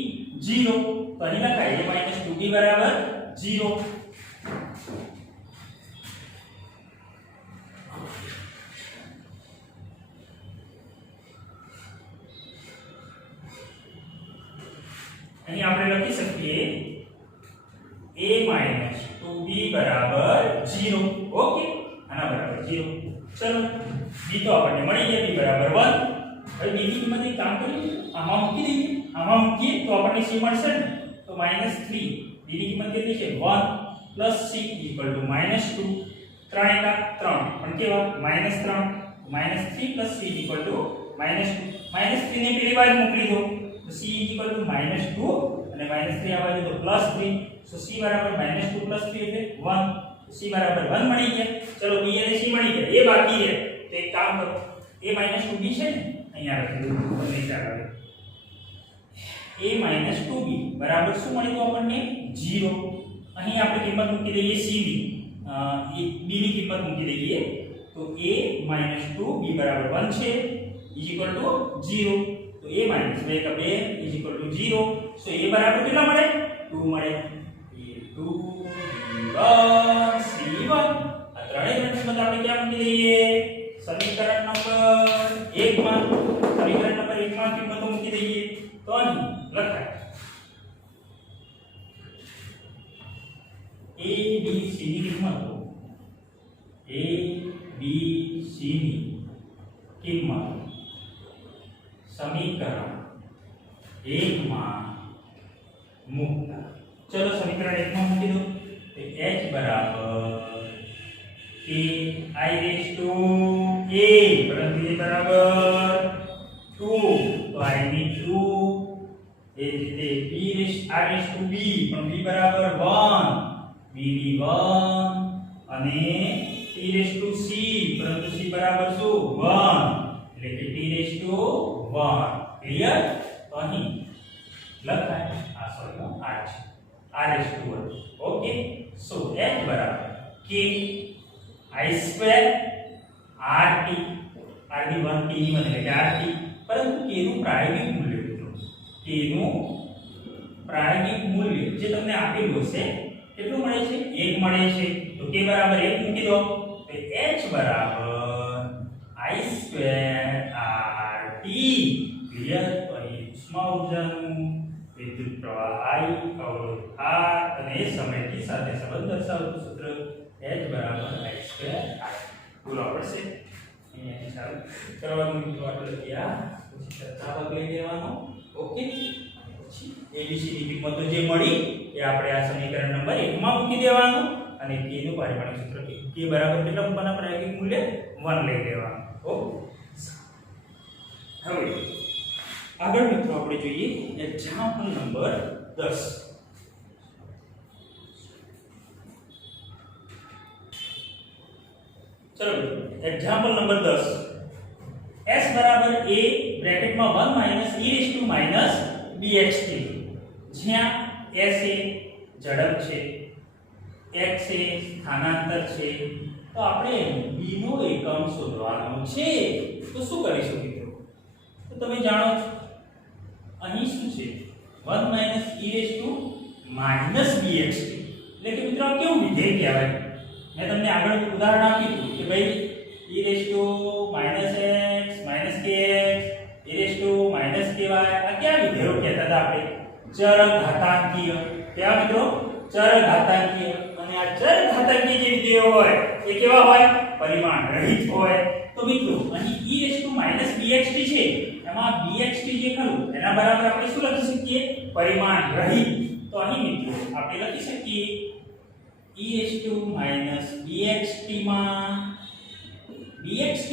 0 તો અહીં લખાય a -2b બરાબર 0. અહીં આપણે લખી શકીએ a - 2b બરાબર 0. ઓકે આના બરાબર 0. ચલો b તો આપણને મળી ગયા b બરાબર 1. હવે b ની કિંમત એક કામ કરીએ આમાં મૂકી દઈએ. આમાં મૂકીએ તો આપણને c મળશે ને તો -3 b ની કિંમત કેટલી છે 1 c = -2. 3 * 3 પણ કેવા -3 -3 c = -2. -3 ને પેલી બાજુ મોકલી દો તો c = -2 અને -3 આ બાજુ તો +3 so c બરાબર -2 + 3 એટલે 1. c બરાબર 1 મળી ગયા. ચલો b અને c મળી ગયા. એ બાકી રહે તો એક કામ કરો a - 2b છે ને અહીંયા લખી દો તમને ખ્યાલ આવે a - 2b બરાબર શું મળ્યું આપણને 0. અહીં આપણે કિંમત મૂકી દઈએ c ની b ની કિંમત મૂકી દઈએ તો a - 2b બરાબર 1 છે = 0. તો a - 2 * 2 = 0. સો a બરાબર કેટલા મળે 2 મળે. a2 b1 c1 આ ત્રણેય કિંમત આપણે ક્યાં મૂકી દઈએ સમીકરણ નંબર 1 માં. સમીકરણ નંબર 1 માં કિંમતો મૂકી દઈએ તો અહીં લખાય a b c ની કિંમતો a b c ની કિંમત સમીકરણ 1 માં મૂકતા. ચલો સમીકરણ 1 માં મૂકી દો તો h બરાબર k i to a પરંતુ એ બરાબર 2 તો i ની 2 એ રીતે b r to b પણ b બરાબર 1 b ની 1 અને t to c પરંતુ c બરાબર શું 1 એટલે કે t to 1. ક્લિયર. તો અહીં લખાય આ સોરી r છે r is to 1. Okay so h બરાબર k i2 rt r ની 1 t ની 1 એટલે કે rt. પરંતુ k નું પ્રાયોગિક મૂલ્ય કેટલું k નું પ્રાયોગિક મૂલ્ય જે તમને આપેલું હશે કેટલું મળે છે 1 મળે છે. તો k બરાબર 1 મૂકી દો તો h બરાબર i2 rt. ક્લિયર. તો અહીં ઉષ્મા ઊર્જાનું વિદ્યુત પ્રવાહ I અવરોધ R અને એ સમયની સાથે સંબંધ દર્શાવતું સૂત્ર H બરાબર I2 R. પૂરા પડશે. અહીંયા ચાલુ કરવાનું મિત્રો આપણે ત્યાં પછી ચર્ચા ભાગ લઈ લેવાનો. ઓકે પછી ABC ની કિંમતો જે મળી એ આપણે આ સમીકરણ નંબર 1 માં મૂકી દેવાનું અને k નું પારિમાણિક સૂત્ર k બરાબર કેટલા મૂકવાના પ્રાયોગિક મૂલ્ય 1 લઈ લેવાનું. ઓકે હવે આગળ મિત્રો આપણે જોઈએ એક્ઝામ્પલ નંબર 10. ચલો એક્ઝામ્પલ નંબર 10. s બરાબર a બ્રેકેટમાં 1 e dxt જ્યાં s એ ઝડપ છે x એ સ્થાનાંતર છે તો આપણે b નો એકમ શોધવાનો છે. તો શું કરીશું મિત્રો? તો તમે જાણો છો અહીં શું છે 1 minus e raise to minus bxt એટલે કે મિત્રો આ કેવું વિધેય કહેવાય મેં તમને આગળ ઉદાહરણ આપ્યું હતું કે ભાઈ e raise to x minus kx e raise to minus ky આ કયા વિધેયો કહેતા હતા આપણે ચર ઘાતાંકીય કેવા મિત્રો ચર ઘાતાંકીય અને આ ચર ઘાતાંકીય જે વિધેયો હોય એ કેવા હોય પરિમાણ રહિત હોય તો મિત્રો અહીં e raise to minus bxt છે એમાં bxt જે ખરું એના બરાબર આપણે શું લખી શકીએ પરિમાણ રહિત તો અહીં મિત્રો આપણે લખી શકીએ e raise to minus bxt માં bxt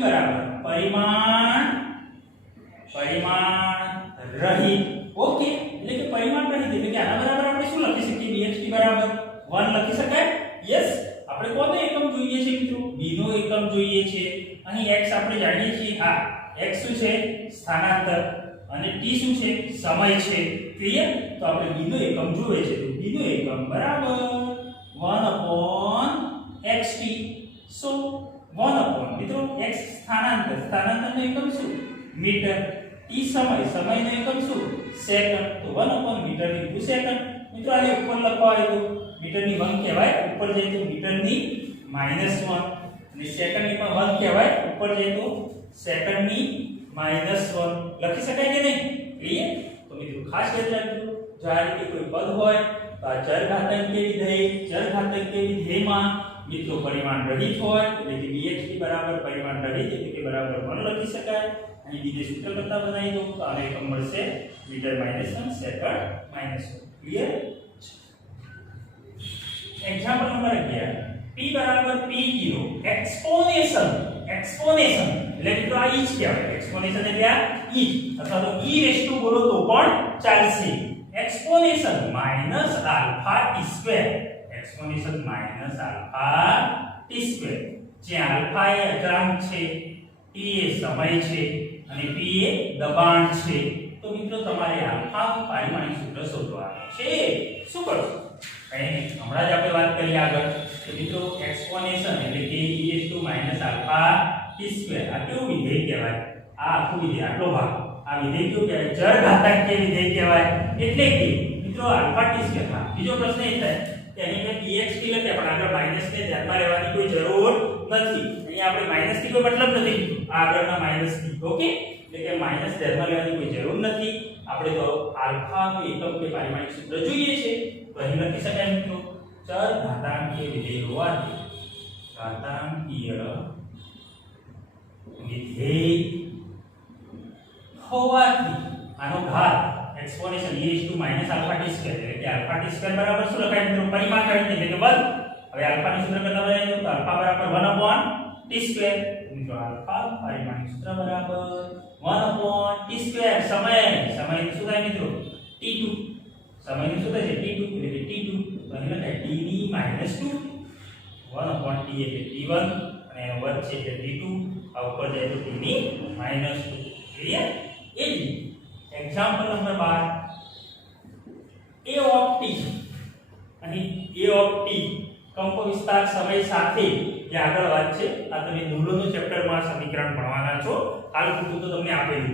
બરાબર પરિમાણ રહિત ઓકે એટલે કે પરિમાણ રહિત એટલે કે આના બરાબર આપણે શું લખી શકીએ bxt બરાબર 1 લખી શકાય યસ આપણે કોનો એકમ જોઈએ છે મિત્રો b નો એકમ જોઈએ છે અહીં x આપણે જાણીએ છીએ હા x શું છે સ્થાનાંતર અને t શું છે સમય છે ક્લિયર તો આપણે b નો એકમ જોઈએ છે તો b નો એકમ બરાબર 1/xt સો 1 મિત્રો x સ્થાનાંતરનો એકમ શું મીટર t સમયનો એકમ શું સેકન્ડ તો 1 મીટર ઇન્ટુ સેકન્ડ મિત્રો આને ઉપર લખવા હોય તો મીટરની 1 કહેવાય ઉપર જાય તો મીટરની -1 અને સેકન્ડની પણ 1 કહેવાય ઉપર જાય તો સેકન્ડની -1 લખી શકાય કે નહીં ક્લિયર તો મિત્રો ખાસ યાદ રાખજો જો આ રીતે કોઈ પદ હોય તો આ ચર ઘાતાંકીય વિધેયમાં મિત્રો પરિમાણ રહિત હોય એટલે કે bxt બરાબર પરિમાણ રહિત એટલે કે બરાબર 1 લખી શકાય અહીં બીજે સૂત્ર કરતા બનાવી દો તો આને એકમ મળશે metre -1 second -1 clear example number 11 p બરાબર p કિલો એક્સપોનેશન એટલે મિત્રો આ e કહેવાય એક્સપોનેશન એટલે આ e અથવા તો e રેસ ટુ બોલો તો પણ ચાલશે એક્સપોનેશન -α t2 એક્સપોનેશન -α t2 જ્યાં આલ્ફા એ અચળાંક છે t એ સમય છે અને p એ દબાણ છે તો મિત્રો તમારે આલ્ફાનું પારિમાણિક સૂત્ર શોધવાનું છે શું કરશો કઈ નહીં હમણાં જ આપણે વાત કરી આગળ કે મિત્રો એક્સપોનેશન એટલે કે e−α t2 આ કેવું વિધેય કહેવાય આ આખું વિધેય આટલો ભાગ આ વિધેય કેવું કહેવાય ચર ઘાતાંકીય વિધેય કહેવાય એટલે કે મિત્રો આલ્ફા t2 હા બીજો પ્રશ્ન એ થાય કે અહીં મેં bxt લખ્યા પણ આગળ માઈનસ ને ધ્યાનમાં લેવાની કોઈ જરૂર નથી અહીં આપણે માઈનસ થી કોઈ મતલબ નથી આગળના માઈનસ થી ઓકે એટલે કે માઈનસ ધ્યાનમાં લેવાની કોઈ જરૂર નથી આપણે તો આલ્ફા નું એકમ કે પારિમાણિક સૂત્ર જોઈએ છે તો અહીં લખી શકાય મિત્રો ચર ઘાતાંકીય વિધેય હોવાથી આનો ઘાત એક્સપોનેશન e−α t2 એટલે કે α t2 બરાબર શું લખાય મિત્રો પરિમાણ રહિત એટલે કે 1 હવે આલ્ફા નું સૂત્ર કરતા બનાવીએ તો આલ્ફા બરાબર 1/t2 મિત્રો આલ્ફા પરિમાણિક સૂત્ર બરાબર 1/t2 સમયનું શું થાય મિત્રો t2 સમયનું શું થાય છે t2 એટલે કે t2 તો અહીં લખાય t ની -2 1/t એટલે t1 અને એનો વર્ગ છે એટલે t2 આ ઉપર જાય તો t ની -2 ક્લિયર એ જ example number 12 a of t અહીં a of t કંપ વિસ્તાર સમય સાથે જે આગળ વાત છે આ તમે દૂલોનું ચેપ્ટરમાં સમીકરણ ભણવાના છો હાલ પૂરતું તો તમને આપેલું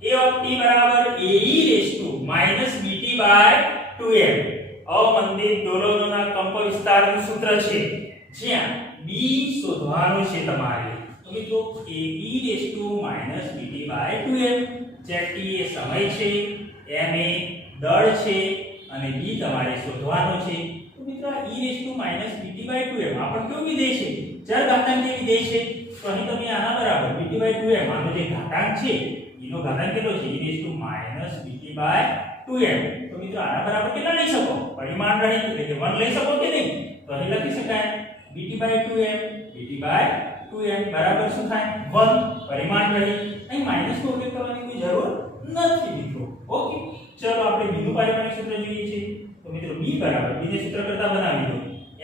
છે a of t બરાબર ae−bt/2m અવમંદિત દોલનોના કંપ વિસ્તારનું સૂત્ર છે જ્યાં b શોધવાનું છે તમારે તો મિત્રો ae−bt/2m જ્યાં t એ સમય છે m એ દળ છે અને b તમારે શોધવાનો છે તો મિત્રો આ e−bt/2m આપણો કેવું વિધેય છે ચર ઘાતાંકીય વિધેય છે તો અહીં તમે આના બરાબર bt/2m આનો જે ઘાતાંક છે એનો ઘાતાંક કેટલો છે e−bt/2m તો મિત્રો આના બરાબર કેટલા લઈ શકો પરિમાણ રહિત એટલે કે 1 લઈ શકો કે નહીં તો અહીં લખી શકાય bt/2m બરાબર શું થાય 1 પરિમાણ રહિત અહીં માઈનસ નો ઉપયોગ કરવાની કોઈ જરૂર નથી મિત્રો ઓકે ચલો આપણે b નું પારિમાણિક સૂત્ર જોઈએ છે તો મિત્રો b બરાબર b ને સૂત્ર કરતા બનાવી દો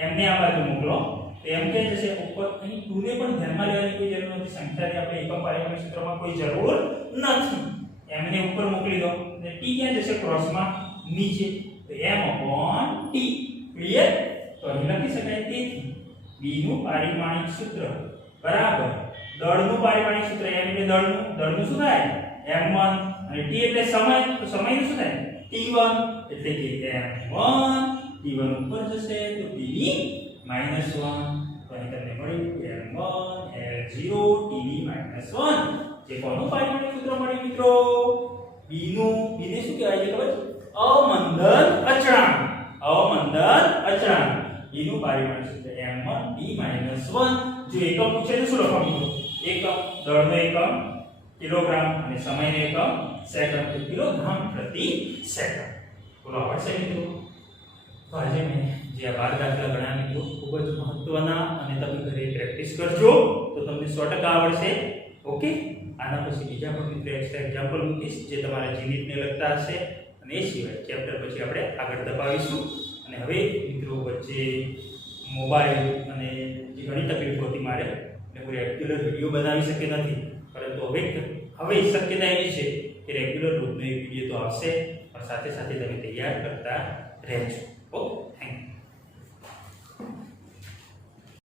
m ને આ બાજુ મોકલો તો m કે જશે ઉપર અહીં 2 ને પણ ધ્યાનમાં લેવાની કોઈ જરૂર નથી સંખ્યાની આપણે એકમ પારિમાણિક સૂત્રમાં કોઈ જરૂર નથી m ને ઉપર મોકલી દો અને t ક્યાં જશે ક્રોસમાં નીચે તો m/t ક્લિયર તો અહીં લખી શકાય તેથી b નું પારિમાણિક સૂત્ર બરાબર દળનું પારિમાણિક સૂત્ર m એટલે દળનું શું થાય m1 અને t એટલે સમય તો સમયનું શું થાય t1 એટલે કે m1 t1 ઉપર જશે તો t ની -1 તો અહીં તમને મળ્યું m1 l0 t ની -1 જે કોનું પારિમાણિક સૂત્ર મળ્યું મિત્રો બીને શું કહેવાય છે ખબર અવમંદન અચળાંક બીનું પારિમાણિક સૂત્ર m1 t -1 જો એકમ પૂછે તો શું લખવાનું એકમ દળનો એકમ કિલોગ્રામ અને સમયનો એકમ સેકન્ડ તો કિલોગ્રામ પ્રતિ સેકન્ડ બોલો આવડશે મિત્રો તો આજે મેં જે આ 12 દાખલા ગણ્યા મિત્રો ખૂબ જ મહત્વના અને તમે ઘરે પ્રેક્ટિસ કરજો તો તમને 100% આવડશે ઓકે આના પછી બીજા પણ મિત્રો એક્સ્ટ્રા એક્ઝામ્પલ મૂકીશ જે તમારા જીનિતને લગતા હશે અને એ સિવાય ચેપ્ટર પછી આપણે આગળ દબાવીશું અને હવે મિત્રો વચ્ચે મોબાઈલ અને જે ઘણી તકલીફો હતી મારે એટલે હું રેગ્યુલર વિડીયો બનાવી શકે નથી પરંતુ હવે શક્યતા એવી છે કે રેગ્યુલર રોજનો એક વિડીયો તો આવશે પણ સાથે સાથે તમે તૈયાર કરતા રહેજો ઓકે